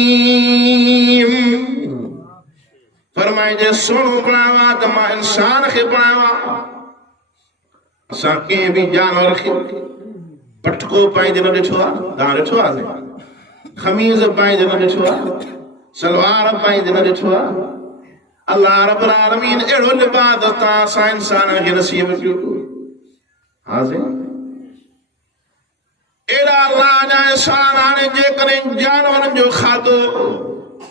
तक़वीम फरमाए जे सुहिणो बणायो आहे त मां इंसान खे बणायो आहे असां कंहिं बि जानवर खे पटको पाईंदे न ॾिठो आहे तव्हां ॾिठो आहे खमीज़ पाईंदे न ॾिठो आहे सलवार पाईंदे न ॾिठो आहे अल्लाह रब्बुल आलमीन अहिड़ो लिबास तव्हां असां इंसाननि खे नसीब कयो हा साईं अहिड़ा अल्लाह जा इंसान हाणे जेकॾहिं जानवरनि जो खाधो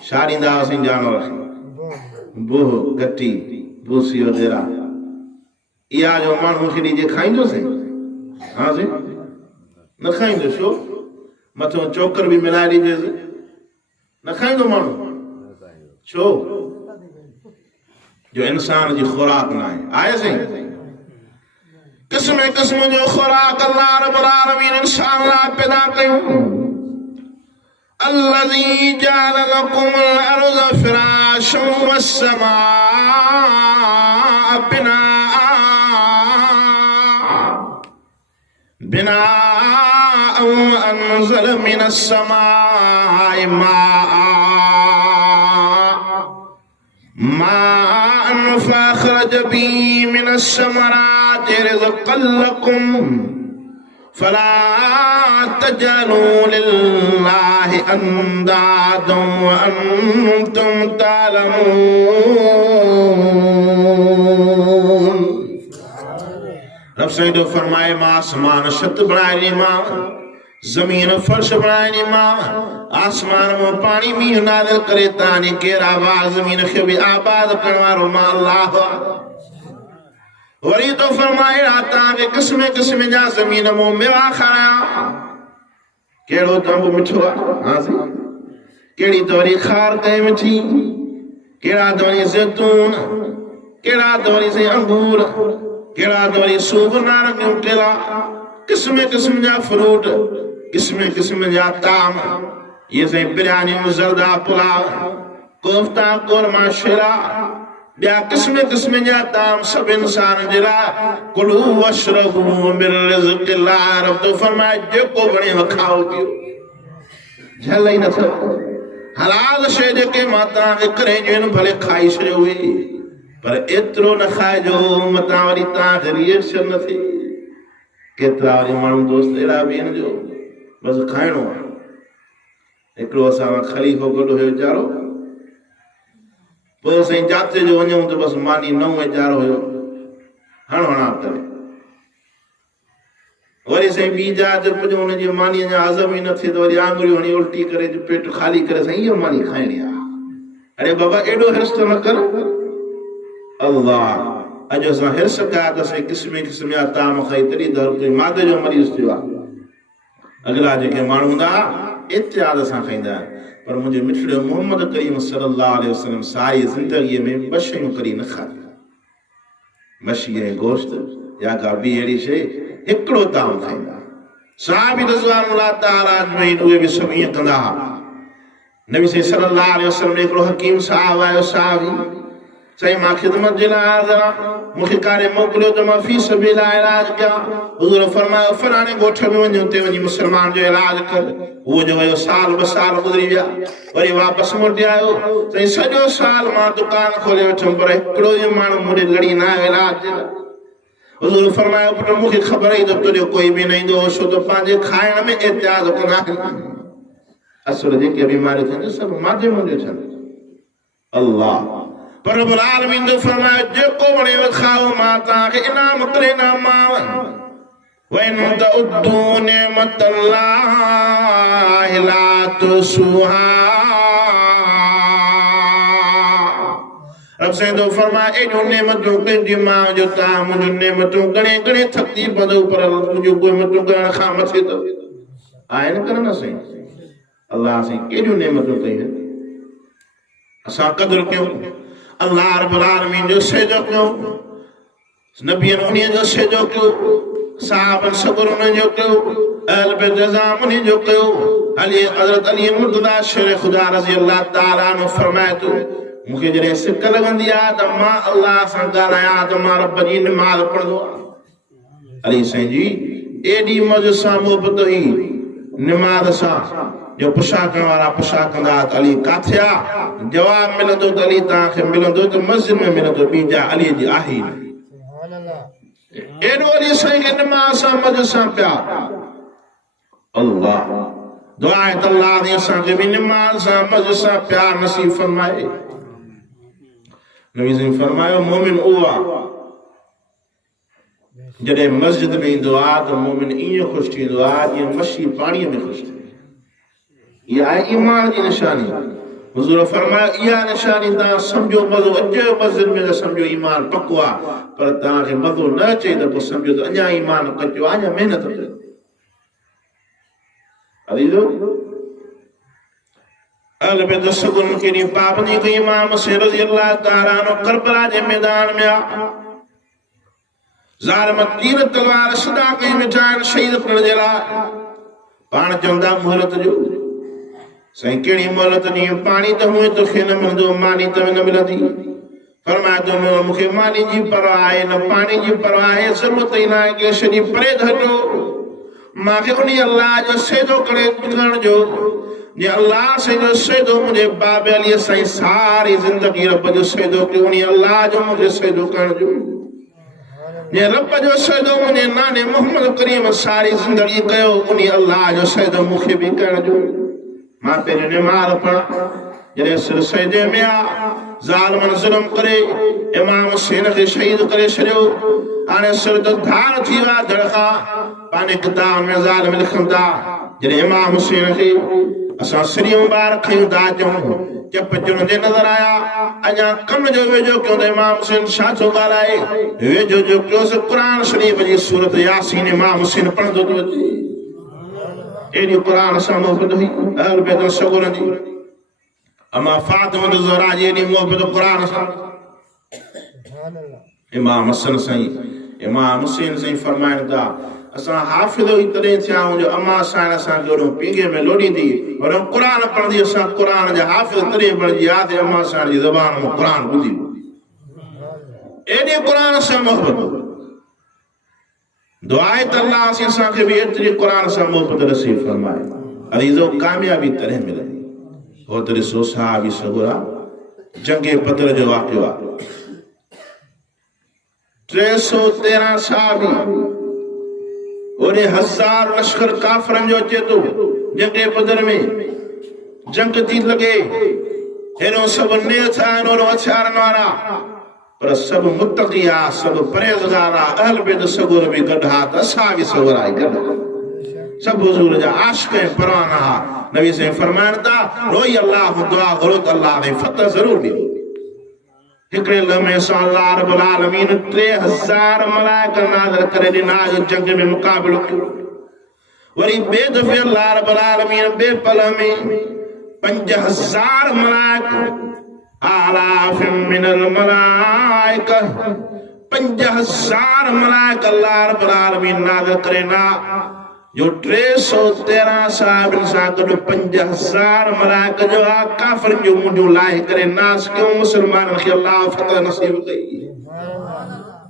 छा ॾींदा हुआसीं जानवर खे बोह गटी भूसी वग़ैरह इहा जो माण्हू खे ॾीजे खाईंदोसीं हा साईं न खाईंदो छो मथो चोकर भी मिलाए ॾिजेसि न खाईंदो माण्हू छो जो इंसान जी खुराक न आहे साईं किस्म किस्म जो खुराक अल्लाह रब्बुल आलमीन इंसान लाइ पैदा कयूं الذي جعل لكم الأرض فراشا والسماء بناء وأنزل من السماء ماء فأخرج به من الثمرات رزقا لكم فلا तजलू लिल्लाहि अंदादुम व अंतुम तालमून। रब साईं तो फरमाए मां आसमान छत बनाए मां, जमीन फर्श बनाए मां, आसमान में पानी मींह नाज़िल करे तानी केर आवाज जमीन खे भी आबाद करण वारो मां अल्लाह। वरी तो फरमाए राता के किस्म किस्म जा जमीन में मेवा खाया, केड़ो तंब मिठो हां सी, केड़ी तो वरी खार कई मिठी, केड़ा तो वरी जैतून, केड़ा तो वरी से अंगूर, केड़ा तो वरी सूफ नारंगियूं केला, किस्म किस्म जा फ्रूट, किस्म किस्म जा ताम, ये से बिरयानी जरदा पुलाव, कोफ्ता कोरमा शिरा, बिया किस्म किस्म जा ताम सब इंसान जरा कुलू वशरबू मिन रिज़्क़िल्लाह। रब तो फरमाए जेको बणे खाओ पियो, झल ही न थो हलाल शइ जेके मां तव्हांखे करे ॾियनि भले खाई छॾियो हुई, पर एतिरो न खाइजो मतां वरी तव्हांखे रिएक्शन न थिए। केतिरा वरी माण्हू दोस्त अहिड़ा बि आहिनि जो बसि खाइणो आहे। हिकिड़ो असां ख़लीफ़ो गॾु हुयो वीचारो, पोइ साईं जाते जो वञूं त बसि मानी नओं वीचारो हुयो हणा करे, वरी साईं ॿी जात पुॼो हुनजी मानीअ जा हज़म ई न थिए त वरी आङुरियूं हणी उल्टी करे पेट ख़ाली करे साईं इहा मानी खाइणी आहे। अरे बाबा एॾो हिर्स त न कर अल्लाह। अॼु असां हिर्स कया त साईं किस्म किस्म जा ताम खाई तॾहिं त हर कोई मादे जो मरीज़ थियो आहे। अॻिला जेके माण्हू हूंदा इत्याद सां खाईंदा आहिनि, पर मुंहिंजे मिठड़े मोहम्मद करीम सल्लल्लाहु अलैहि वसल्लम सारी ज़िंदगीअ में ॿ शयूं कॾहिं न खाधी, मछी ऐं गोश्त या का ॿी अहिड़ी शइ, हिकिड़ो ताम खाईंदा। सहाबी रज़ियल्लाहु ताला अजमईन उहे बि सभु ईअं कंदा हुआ। नबी सल्लल्लाहु अलैहि वसल्लम हिकिड़ो हकीम साहब आयो, साहबी साईं मां ख़िदमत जे लाइ हाज़िर आहियां, मूंखे कारे मोकिलियो त मां फी सबिलिल्लाह इलाज कयां। हुज़ूर फरमायो फलाणे ॻोठ में वञ, उते वञी मुस्लमान जो इलाज कर। उहो जो वियो साल ॿ साल गुज़री विया, वरी वापसि मोटी आयो। साईं सॼो साल मां दुकान खोले वेठुमि, पर हिकिड़ो ई माण्हू मूंखे लड़ी न आयो इलाज जे लाइ। हुज़ूर फरमायो पुट मूंखे ख़बर ई त तुंहिंजो कोई बि न ईंदो, छो त पंहिंजे खाइण में एतियाद कंदा आहिनि। असुर जेके बीमारियूं थियनि सभु मादे मुंहिंजो थियनि अल्लाह। पर रब्बुल आलमीन जो फरमायो जेको वणे खाओ, मां तव्हांखे इनाम करे ॾींदोमांव। वइन तउद्दू निअमतल्लाहि ला तुहसूहा। रब साईं तो फरमाए एॾियूं नेमतूं कंहिंजी मां जो तव्हां मुंहिंजूं नेमतूं घणे घणे थकिजी पवंदो, पर मुंहिंजूं नेमतूं करण खां मथे अथव। आहिनि कर न साईं अल्लाह साईं केॾियूं नेमतूं कयूं, असां क़दुरु कयूं। अल्लाह रब्बुल आलमीन जो सजदो कयो, नबियन उन्हीअ जो सजदो कयो, साहबन सब्र उन्हनि जो कयो, अहल बैत निज़ाम उन्हीअ जो कयो। अली हज़रत अली मुर्तज़ा शेर खुदा रज़ी अल्लाह ताला अन्हु फरमाए थो, मूंखे जॾहिं सिक लॻंदी आहे त मां अल्लाह सां ॻाल्हायां त मां रब जी निमाज़ पढ़ंदो आहियां। अली साईं जी एॾी मौज सां मोहबत हुई निमाज़ सां, जो पुछा करण वारा पुछा कंदा त अली काथे आहे, जवाब मिलंदो त अली तव्हांखे मिलंदो त मस्जिद में मिलंदो, ॿी जा अली जी आहे ई न। एॾो अली साईं खे निमाज़ सां मौज सां प्यार अल्लाह। दुआ आहे त अल्लाह असांखे बि निमाज़ सां मौज सां प्यार नसीब फरमाए। नबी साईं फरमायो मोमिन उहो आहे जॾहिं मस्जिद में ईंदो आहे त मोमिन ईअं ख़ुशि थींदो आहे जीअं मछी पाणीअ में ख़ुशि थिए। इहा आहे ईमान जी निशानी। हुज़ूर फरमायो इहा निशानी तव्हां सम्झो मज़ो अचे मस्जिद में त सम्झो ईमान पको आहे, पर तव्हांखे मज़ो न अचे त पोइ सम्झो त अञा ईमान कचो आहे, अञा महिनत कयो। अज़ीज़ो अहल बैत सगुन केॾी पाबंदी कई। इमाम हुसैन रज़ी अल्लाह ताला अन्हु करबला जे मैदान में आहे, ज़ालिम तीर तलवार सदा कई वेठा आहिनि शहीद करण जे लाइ। पाण चवंदा मोहलत जो साईं कहिड़ी मोहलत ॾियूं, पाणी त हूअं तोखे न मिलंदो, मानी त न मिलंदी। फरमाए थो मूंखे मानी जी परवाह आहे न पाणी जी परवाह आहे, ज़रूरत ई न आहे कि सॼी परे हटो। मूंखे उन अल्लाह जो सजदो करण जो, जे अल्लाह से जो सजदो मुंहिंजे बाबे अली साईं सारी ज़िंदगी रब जो सजदो कयो, उन अल्लाह जो मूंखे सजदो करण जो। जे रब जो सजदो मुझे नाने मोहम्मद करीम सारी जिंदगी कयो उनी अल्लाह जो सजदो मुखे भी करण जो मां पहिरियों नमाज़ पढ़ा जॾहिं सिर सजदे में आ ज़ालिमन ज़ुल्म करे इमाम हुसैन खे शहीद करे छॾियो हाणे सिर तो धार थी विया धड़का पंहिंजे किताब में ज़ालिम लिखनि था जॾहिं इमाम हुसैन खे असां सिरियूं ॿार खयूं था चऊं चप चुनंदे नज़र आया अञा कम जो वेझो कयो त इमाम हुसैन छा थो ॻाल्हाए वेझो जो कयोसि क़ुरान शरीफ़ जी सूरत यासीन इमाम हुसैन पढ़ंदो थो अचे एॾी क़ुरान सां मोहबत हुई अहल बैत सगुरनि जी अमा फातिमा ज़हरा जी एॾी मोहबत क़ुरान सां इमाम हसन साईं इमाम हुसैन साईं फरमाइनि था असां हाफ़िज़ ई तॾहिं थिया जो अमा साईं असांखे ओॾो पींगे में लोॾींदी पर क़ुरान पढ़ंदी असां क़ुरान जा हाफ़िज़ तॾहिं बणिजी यादि अमा साईं जी ज़बान में क़ुरान ॿुधी एॾी क़ुरान सां मोहबत दुआ आहे त अल्लाह असांखे बि एतिरी क़ुरान सां मोहबत नसीब फरमाए अज़ीज़ो कामयाबी तॾहिं मिलंदी हो त ॾिसो सहाबी सगुरा जंगे बदर जो वाक़ियो आहे 313 सहाबी ओरे 1000 लश्कर काफ़रनि जो अचे थो जंगे बदर में जंग थी लॻे हेॾो सभु नेथ आहिनि ओड़ो हथियारनि वारा पर सभु मुतक़ी आहे सभु परहेज़गार आहे अहल बैत सगुर बि गॾु हा त असां बि सगुर आहे गॾु सभु हुज़ूर जा आशिक़ ऐं परवाना हा नबी साईं फरमाइनि था रोई अल्लाह दुआ करो त अल्लाह खे फतह ज़रूरु ॾींदो हिकिड़े लम्हे सां अल्लाह रब्बुल आलमीन 3000 मलाइका नाज़िल करे ॾिना जो जंग में मुक़ाबिलो कयो वरी ॿिए दफ़े अल्लाह रब्बुल आलमीन ॿिए पल में 5000 मलाइका आलाफ मिनल मलाइका 5000 मलाइका अल्लाह रब्बुल आलमीन नाज़िल करे ना जो 313 साहिबनि सां गॾु 5000 मलाइका जो काफ़िरनि जो मुंडियूं लाहे करे नास कयो मुसलमाननि खे अल्लाह फतह नसीब कई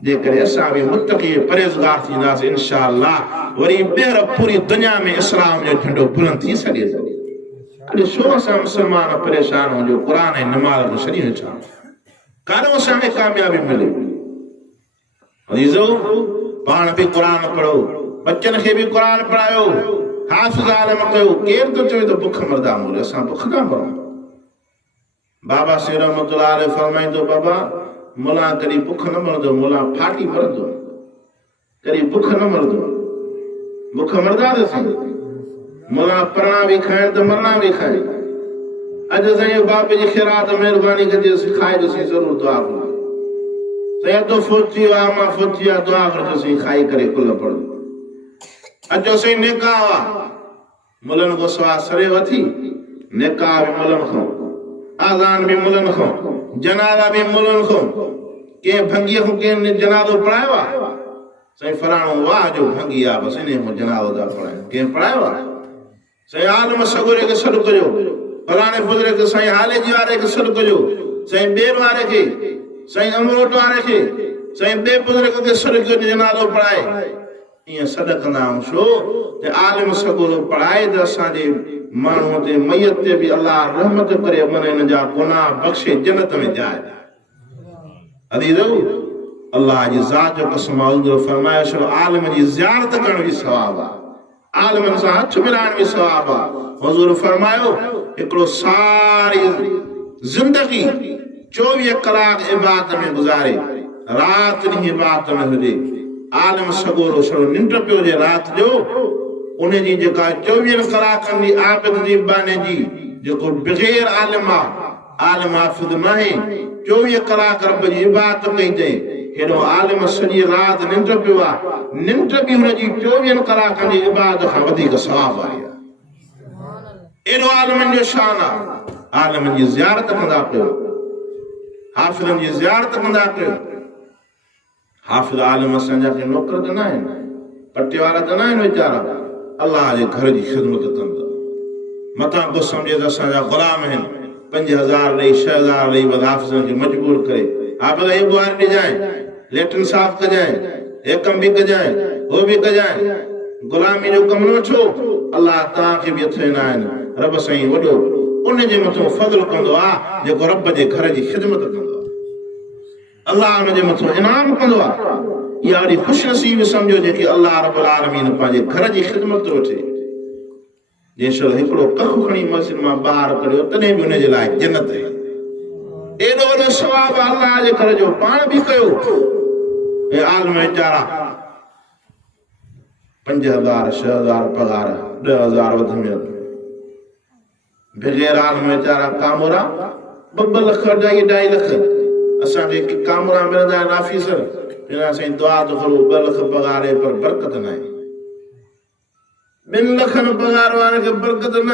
जेकॾहिं असां बि मुतक़ी परहेज़गार थींदासीं इंशाअल्लाह वरी ॿीहर पूरी दुनिया में इस्लाम जो झंडो बुलंद थी सघे थो अॼु छो असां मुसलमान परेशान हुजो क़ुरान ऐं नमाज़ खे छॾी वेठा काॾों असांखे कामयाबी मिले अज़ीज़ो पाण बि क़ुरान पढ़ो बच्चनि खे बि क़ुरान पढ़ायो हाफ़िज़ आलिम कयो केरु थो चवे त बुख मरदा मोले असां बुख न मरूं बाबा शेर रहमतुल्लाह अलैह फरमाईंदो बाबा मुला कॾहिं बुख न मरंदो मुला फाटी मरंदो कॾहिं बुख न मरंदो बुख मरदा अथसि मुला परणा बि खाइनि त मरना बि खाइनि अॼु साईं बाबे जी ख़ैरात महिरबानी कजे सिखाए ॾिसी ज़रूरु दुआ करो साईं तो फौजी हुआ मां फौजी आहे दुआ कजो साईं खाई करे कुल पढ़ो अचो साईं निकाह आहे मुलनि को सवा सरे वठी निकाह बि मुलनि खां आज़ान बि मुलनि खां जनाज़ा बि मुलनि खां कंहिं भंगीअ खां कंहिं जनाज़ो पढ़ायो आहे साईं फलाणो वाह जो भंगी आहे बसि इन खां जनाज़ो था पढ़ाइनि कंहिं पढ़ायो आहे साईं आलम सगुरे खे सॾु कयो फलाणे बुज़ुर्ग खे साईं हाले जी वारे खे सॾु कयो साईं ॿेर वारे खे साईं अमरोट वारे खे साईं ॿिए बुज़ुर्ग खे सॾु कयो जनाज़ो पढ़ाए ईअं सॾु कंदा आहियूं छो त आलिम सगुरो पढ़ाए त असांजे माण्हूअ ते मैयत ते बि अल्लाह रहमत करे मन हिन जा गुनाह बख़्शे जन्नत में जाए अज़ीज़ो अल्लाह जी ज़ात जो कसम हुज़ूर फरमायो छो आलिम जी ज़ियारत करण बि सवाब आहे आलिमनि सां हथ मिलाइण बि सवाब आहे हुज़ूर फरमायो हिकिड़ो सारी ज़िंदगी 24 कलाक इबादत में गुज़ारे रात ॾींहुं इबादत में हुजे आलिम सगोरो छो निंड पियो हुजे राति जो उन जी जेका 24 कलाकनि जी आबिद जी बाने जी जेको बग़ैर आलिम आहे आलिम हाफ़िज़ न आहे 24 कलाक रब जी इबादत कई अथई हेॾो आलिम सॼी राति निंड पियो आहे निंड बि हुनजी 24 कलाकनि जी इबादत खां वधीक सवाब आहे एॾो आलिमनि जो शान आहे आलिमनि जी ज़ियारत कंदा कयो हाफ़िज़नि जी ज़ियारत कंदा कयो हाफ़िज़ आलिम असांजा के नौकर त न आहिनि पटे वारा त न आहिनि वीचारा अल्लाह जे घर जी ख़िदमत कंदा मथां को सम्झे त असांजा ग़ुलाम आहिनि 5000 ॾेई 6000 ॾेई बसि हाफ़िज़नि खे मजबूर करे हाफ़िज़ हे ॿुहारी ॾिजांइ लेट्रिन साफ़ कजांइ हे कम बि कजांइ हो बि कजांइ ग़ुलामी जो कमु न वठो अल्लाह तव्हांखे बि अथई न आहिनि रब साईं वॾो उन जे मथां फज़ल कंदो आहे जेको रब जे घर जी ख़िदमत कंदो आहे अल्लाह उन जे मथां इनाम कंदो आहे या वरी खुशनसीब समझो जेके अल्लाह रब्बुल आलमीन पंहिंजे घर जी ख़िदमत वठे जेसो हिकिड़ो कख खणी मस्जिद मां ॿाहिरि कढियो तॾहिं बि हुनजे लाइ जन्नत आहे एॾो वॾो सवाबु अल्लाह जे घर जो पाण बि कयो ऐं आलम वीचारा 5,000 6,000 पगार 10,000 वध में बग़ैर आलम वीचारा कामोरा 2 लख 2.5 लख असांजे कामोरा मिलंदा आहिनि ऑफिसर हिन साईं दुआ तो करो 2 लख पगार आहे पर बरकत न आहे 2 लखनि पगार वारे खे बरकत न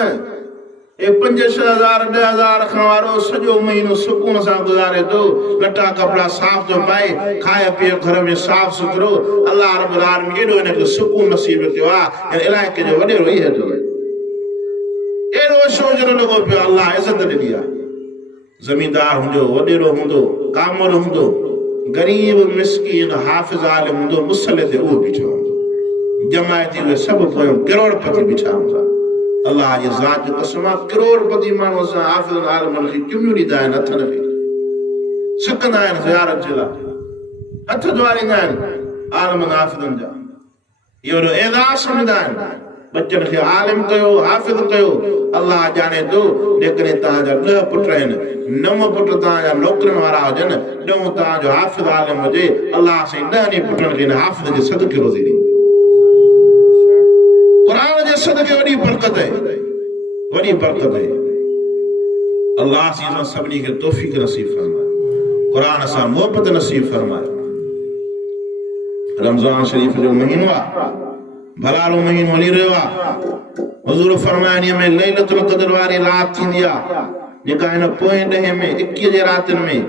ए 5-6,000 10,000 रखण वारो सॼो महीनो सुकून सां गुज़ारे थो लटा कपड़ा साफ़ थो पाए खाए पीए घर में साफ़ सुथरो अल्लाह रब्बुल आलमीन एॾो हिनखे सुकून नसीब कयो आहे हिन इलाइक़े जो वॾेरो ई हदो एॾो सोचणो लॻो पियो अल्लाह इज़त ॾिनी आहे ज़मींदार हूंदो वॾेरो हूंदो कामर हूंदो गरीब मिस्कीन हाफ़िज़ आलिम हूंदो मुसले ते उहो बीठो हूंदो जमायती उहे सभु पोयों करोड़पति बीठा हूंदा अल्लाह जी ज़ात जो कसम आहे करोड़पति माण्हू असां हाफ़िज़ आलिमनि खे चुमियूं ॾींदा आहिनि हथनि में सकंदा आहिनि ज़ियारत जे लाइ हथ धोआरींदा आहिनि आलिमनि हाफ़िज़नि जा इहो वॾो एज़ाज़ सम्झंदा आहिनि बच्चनि खे आलिम कयो हाफ़िज़ कयो अल्लाह ॼाणे थो जेकॾहिं तव्हांजा 10 पुट आहिनि 9 पुट तव्हांजा नौकरनि वारा हुजनि 9 तव्हांजो हाफ़िज़ आलिम हुजे अल्लाह साईं 10 पुटनि खे हाफ़िज़ जे सदके रोज़ी ॾींदो कुरान जे सदके वॾी बरकत आहे वॾी बरकत आहे अल्लाह साईं सभिनी खे तौफ़ीक़ नसीब फरमाए कुरान सां मोहबत नसीब फरमाए रमज़ान शरीफ़ जो महीनो आहे भलारो महीनो हली रहियो आहे हुज़ूर फरमाइनि में लैलतुल क़द्र वारी रात थींदी आहे जेका हिन पोएं ॾहें में 21 जे रातिनि में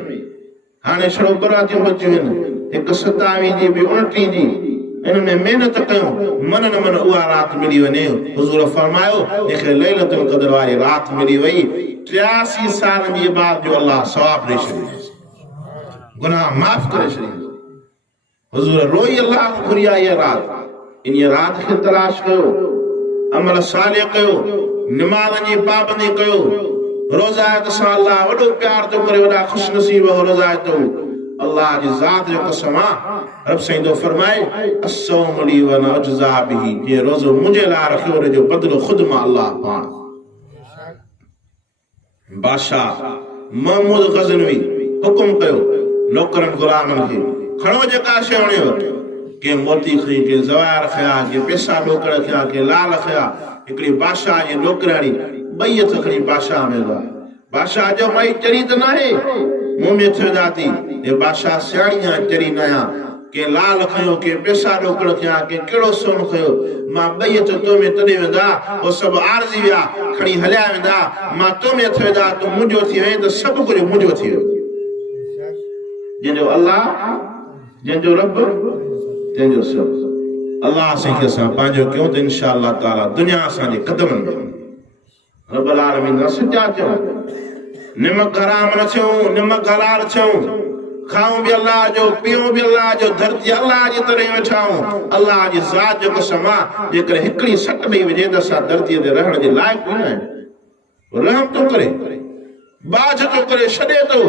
हाणे छड़ो बरातियूं बचियूं आहिनि हिकु 27 जी ॿी 29 जी इन में महिनत कयूं मन न मन उहा रात मिली वञे हुज़ूर फरमायो जंहिंखे लैलतुल क़द्र वारी रात मिली वई 83 सालनि जी बाद जो अल्लाह सवाब ॾेई छॾींदुसि गुनाह माफ़ करे छॾींदुसि हुज़ूर रोई अल्लाह घुरी आहे इहा रात इन रात खे तलाश कयो अमल सालिह कयो नमाज़ जी पाबंदी कयो रोज़ायत सां अल्लाह वॾो प्यार थो करे वॾा ख़ुशनसीब रोज़ायत अल्लाह जी ज़ात जो कसम आहे रब साईं तो फरमाए अस्सौम ली व अना अजज़ा बिही जे रोज़ो मुंहिंजे लाइ रखियो उन जो बदिलो ख़ुदि मां अल्लाह पाण बादशाह महमूद ग़ज़नवी हुकुम कयो नौकरनि गुलामनि खे खणो जेका शइ वणेव के मोती खई के ज़वार खया के पैसा नौकर खया के लाल खया हिकिड़ी बादशाह जी नौकराणी ॿई हथ खणी बादशाह में बादशाह जो माई चरी त नाहे मुंह में थियो जाती ये बादशाह सियाणी आहे चरी न आहियां के लाल खयो के पैसा नौकर खया के कहिड़ो सोन खयो मां ॿई हथ तो में तॾहिं वेंदा उहो सभु आरज़ी विया खणी हलिया वेंदा मां तो में हथ वेंदा तूं मुंहिंजो थी वहीं त सभु कुझु मुंहिंजो थी वियो जंहिंजो अल्लाह जंहिंजो रब तंहिंजो सभु अल्लाह साईं खे असां पंहिंजो कयूं त इंशा अल्लाह ताला दुनिया असांजे क़दमनि में रब्बुल आलमीन सचा थियूं निमक हराम न थियूं निमक हलाल थियूं खाऊं बि अल्लाह जो पीऊं बि अल्लाह जो धरती अल्लाह जी तरह वेठा आहियूं अल्लाह जी ज़ात जो कसम आहे जेकर हिकिड़ी सट ॾेई वञे त असां धरतीअ ते रहण जे लाइक़ न आहियूं रहम थो करे बाज तो करे छॾे थो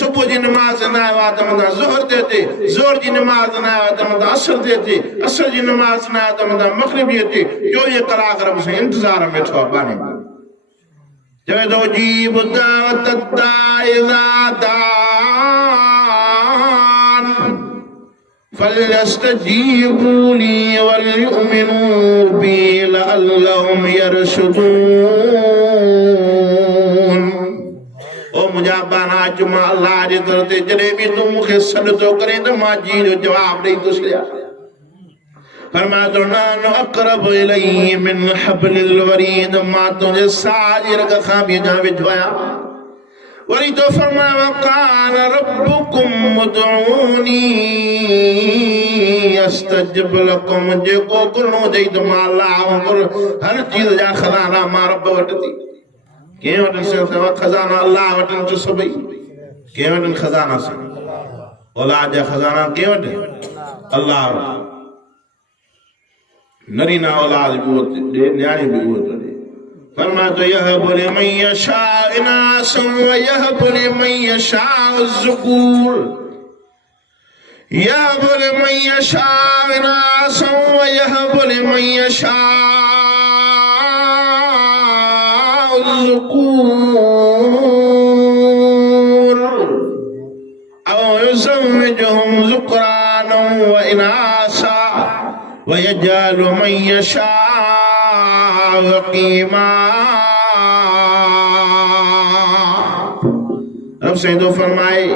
सुबुह जी नमाज़ न आयो आहे त मथां ज़ोहर ते अचे ज़ोहर जी नमाज़ न आयो त मथां असर ते अचे असर जी नमाज़ न आयो त मथां मग़रिब जी अचे 24 कलाक रब सां इंतज़ार में वेठो आहे बाने चवे थो जीब दावत दाइज़ा दान फलयस्तजीबू ली वलयुमिनू बी लअल्लहुम यरशुदून ओ मुंहिंजा बाना जुमा अल्लाह जे दर ते जॾहिं बि तूं मूंखे सॾु थो करे त मां जी जो जवाब ॾेई थो छॾियां फरमाया तो नानु अक़रब इलैहि मिन हब्लिल वरीद मां तुंहिंजे साह जी रग खां बि अञा वेझो आहियां वरी तो फरमाया वक़ाल रब्बुकुम उदऊनी अस्तजिब लकुम जेको करिणो हुजे त मां अल्लाह हर चीज़ जा खज़ाना मां रब वटि थी कंहिं वटि सिवा खज़ाना अल्लाह वटि जो सभई कंहिं वटि खज़ाना से औलाद जा खज़ाना कंहिं वटि अल्लाह वटि नरीना औलाद भी होते न्याणी भी होते फरमाया तो यहबु लिमन यशाअ इनासन व यहबु लिमन यशाअ ज़ुकूर يهب لمن يشاء إناثا ويهب لمن يشاء الذكور أو يزوجهم ذكرانا وإناثا ويجعل من يشاء عقيما रब सईदो फरमाए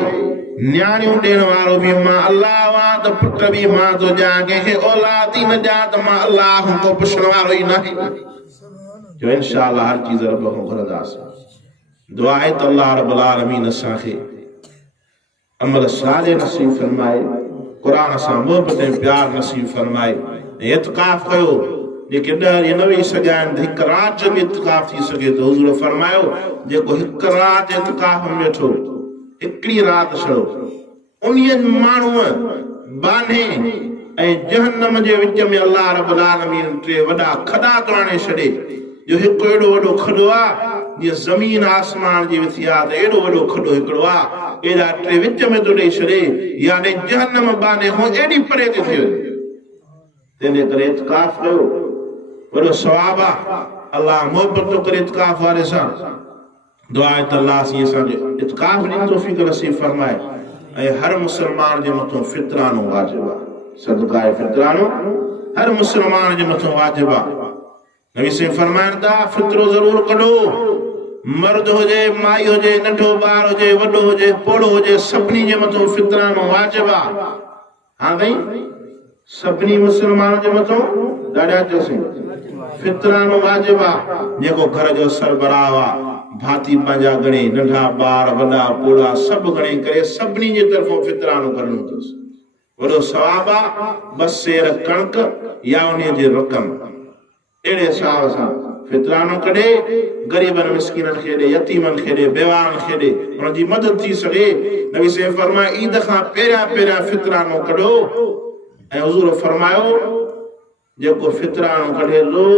न्याणियों ॾियण वारो भी मां अल्लाह वां त पुट भी मां तो ॾियां कंहिंखे औलाद ई न ॾियां त मां अल्लाह खां को पुछण वारो ई नाहे जो इंशाअल्लाह हर चीज़ रब खां घुरंदासीं दुआ आहे त अल्लाह रब्बुल आलमीन असांखे अमल सालिह नसीब फरमाए क़ुरान सां मोहबत ऐं प्यार नसीब फरमाए ऐं इत्काफ़ कयो जेके 10 या 9 सॼा आहिनि हिकु राति जो बि इत्काफ़ थी सघे तो हुज़ूर फरमायो जेको हिकु राति इत्काफ़ में वेठो हिकिड़ी राति छड़ो उन्हीअ माण्हूअ बान्हे ऐं जहन्नम जे विच में अल्लाह रब्बुल आलमीन टे वॾा खॾा थो आणे छॾे जो हिकु एॾो वॾो खॾो आहे जीअं ज़मीन आसमान जी विथी आहे त एॾो वॾो खॾो हिकिड़ो आहे एॾा टे विच में थो ॾेई छॾे यानी जहन्नम बान्हे हो एॾी परे थी थिए तंहिंजे करे इत्काफ़ कयो वॾो सवाब आहे अल्लाह मोहबत थो करे इत्काफ़ वारे सां दुआ आहे त अल्लाह सी असांखे इत्काफ़ जी तौफ़ीक़ नसीब फरमाए ऐं हर मुसलमान जे मथां फितरानो वाजिब आहे सदका फितरानो हर मुसलमान जे मथां वाजिब आहे नबी से फरमाइनि था फितरो ज़रूर कढो मर्द हुजे माई हुजे नंढो ॿार हुजे वॾो हुजे पोड़ो हुजे सभिनी जे मथां फितरानो वाजिब आहे हां भई सभिनी मुसलमान जे मथां ॾाढा चोसी फितरानो वाजिब आहे जेको घर जो सरबराह आहे भाती पंहिंजा गणे नंढा ॿार वॾा पोड़ा सभु गणे करे सभिनी जे तरफ़ों फितरानो करणो अथसि वॾो सवाब आहे बस सेर कणक या उन जी रक़म अहिड़े हिसाब सां फितरानो कढे ग़रीबनि मिस्किननि खे ॾे यतीमनि खे ॾे बेवारनि खे ॾे उन जी मदद थी सघे नबी से फरमाए ईद खां पहिरियां फितरानो कढो ऐं हुज़ूर फरमायो जेको फितरानो कढे थो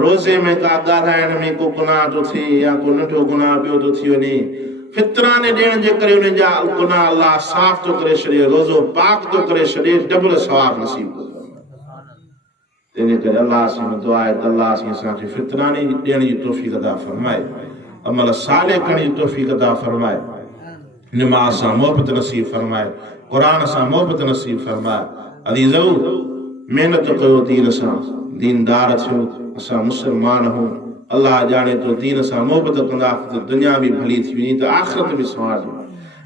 रोज़े में का ॻाल्हाइण में को गुनाह थो थिए या को नंढो गुनाह ॿियो थो थी वञे फितराने ॾियण जे करे उन जा गुनाह अल्लाह साफ़ थो करे छॾे रोज़ो पाक थो करे छॾे डबल सवाब नसीब थो तंहिंजे करे अल्लाह से दुआ आहे त अल्लाह से असांखे फितराने ॾियण जी तौफ़ीक़ अता फरमाए अमल सालिह करण जी तौफ़ीक़ अता फरमाए नमाज़ सां मोहबत नसीब फरमाए क़ुरान सां मोहबत नसीब फरमाए अज़ीज़ो मेहनत कयो दीन सां दीनदार थियो असां मुसलमान हूं अल्लाह जाने तो दीन सां मोहबत कंदा त दुनिया भी भली थी वञी त आख़िरत भी सवार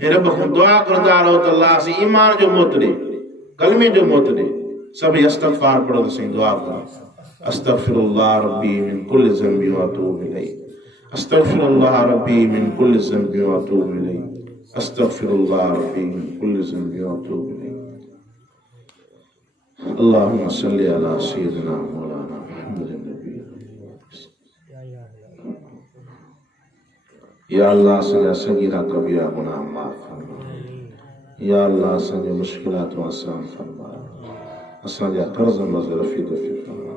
ऐं रब खां दुआ कंदा रहो त अल्लाह से ईमान जो मौत ॾे कलमे जो मौत ॾे सभई इस्तग़फ़ार पढ़ो त सही दुआ करो अस्तग़फिरुल्लाह रब्बी मिन कुल्लि ज़ंबि व अतूबु इलैहि अस्तग़फिरुल्लाह रब्बी मिन कुल्लि ज़ंबि व अतूबु इलैहि अस्तग़फिरुल्लाह रब्बी मिन कुल्लि ज़ंबि व अतूबु इलैहि अल्लाहुम्मा सल्लि अला सय्यिदिना मौलाना मुहम्मदिन नबी या अल्लाह सजा सगीरा कबीरा गुनाह माफ फरमा या अल्लाह सजा मुश्किलात आसान फरमा असांजा कर्ज मज़ रफ़ी दफ़ी फरमा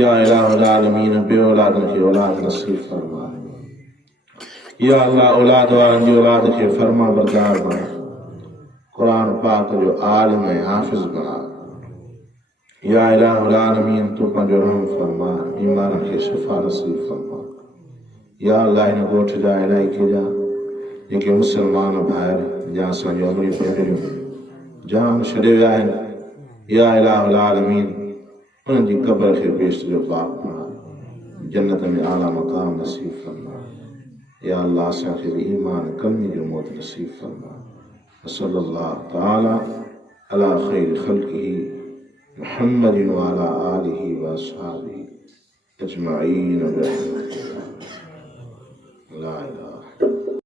या इलाहुल आलमीन बे औलादनि खे औलाद नसीब फरमा या अल्लाह औलाद वारनि जी औलाद खे फरमा बरदार बना कुरान पाक जो आलिम ऐं हाफ़िज़ बना या इलाहुल आलमीन तू पंहिंजो रहम फरमा ईमान खे शिफ़ा नसीब फरमा या अल्लाह इन ॻोठ जा इलाइक़े जा जेके मुसलमान भाइर या असांजूं अमड़ियूं भेनरियूं जान छॾे विया आहिनि या इलाहुल आलमीन उन्हनि जी क़ब्र खे बेशतर पाक बना जन्नत में आला मक़ाम नसीब फरमा या अल्लाह असांखे बि ईमान कलमी जो मौत नसीब फरमा सल्लल्लाहु तआला अला खैर खल्क़िही मुहम्मदिन व अला आलिही व अस्हाबिही अजमईन बिरहमतिका ला इलाहा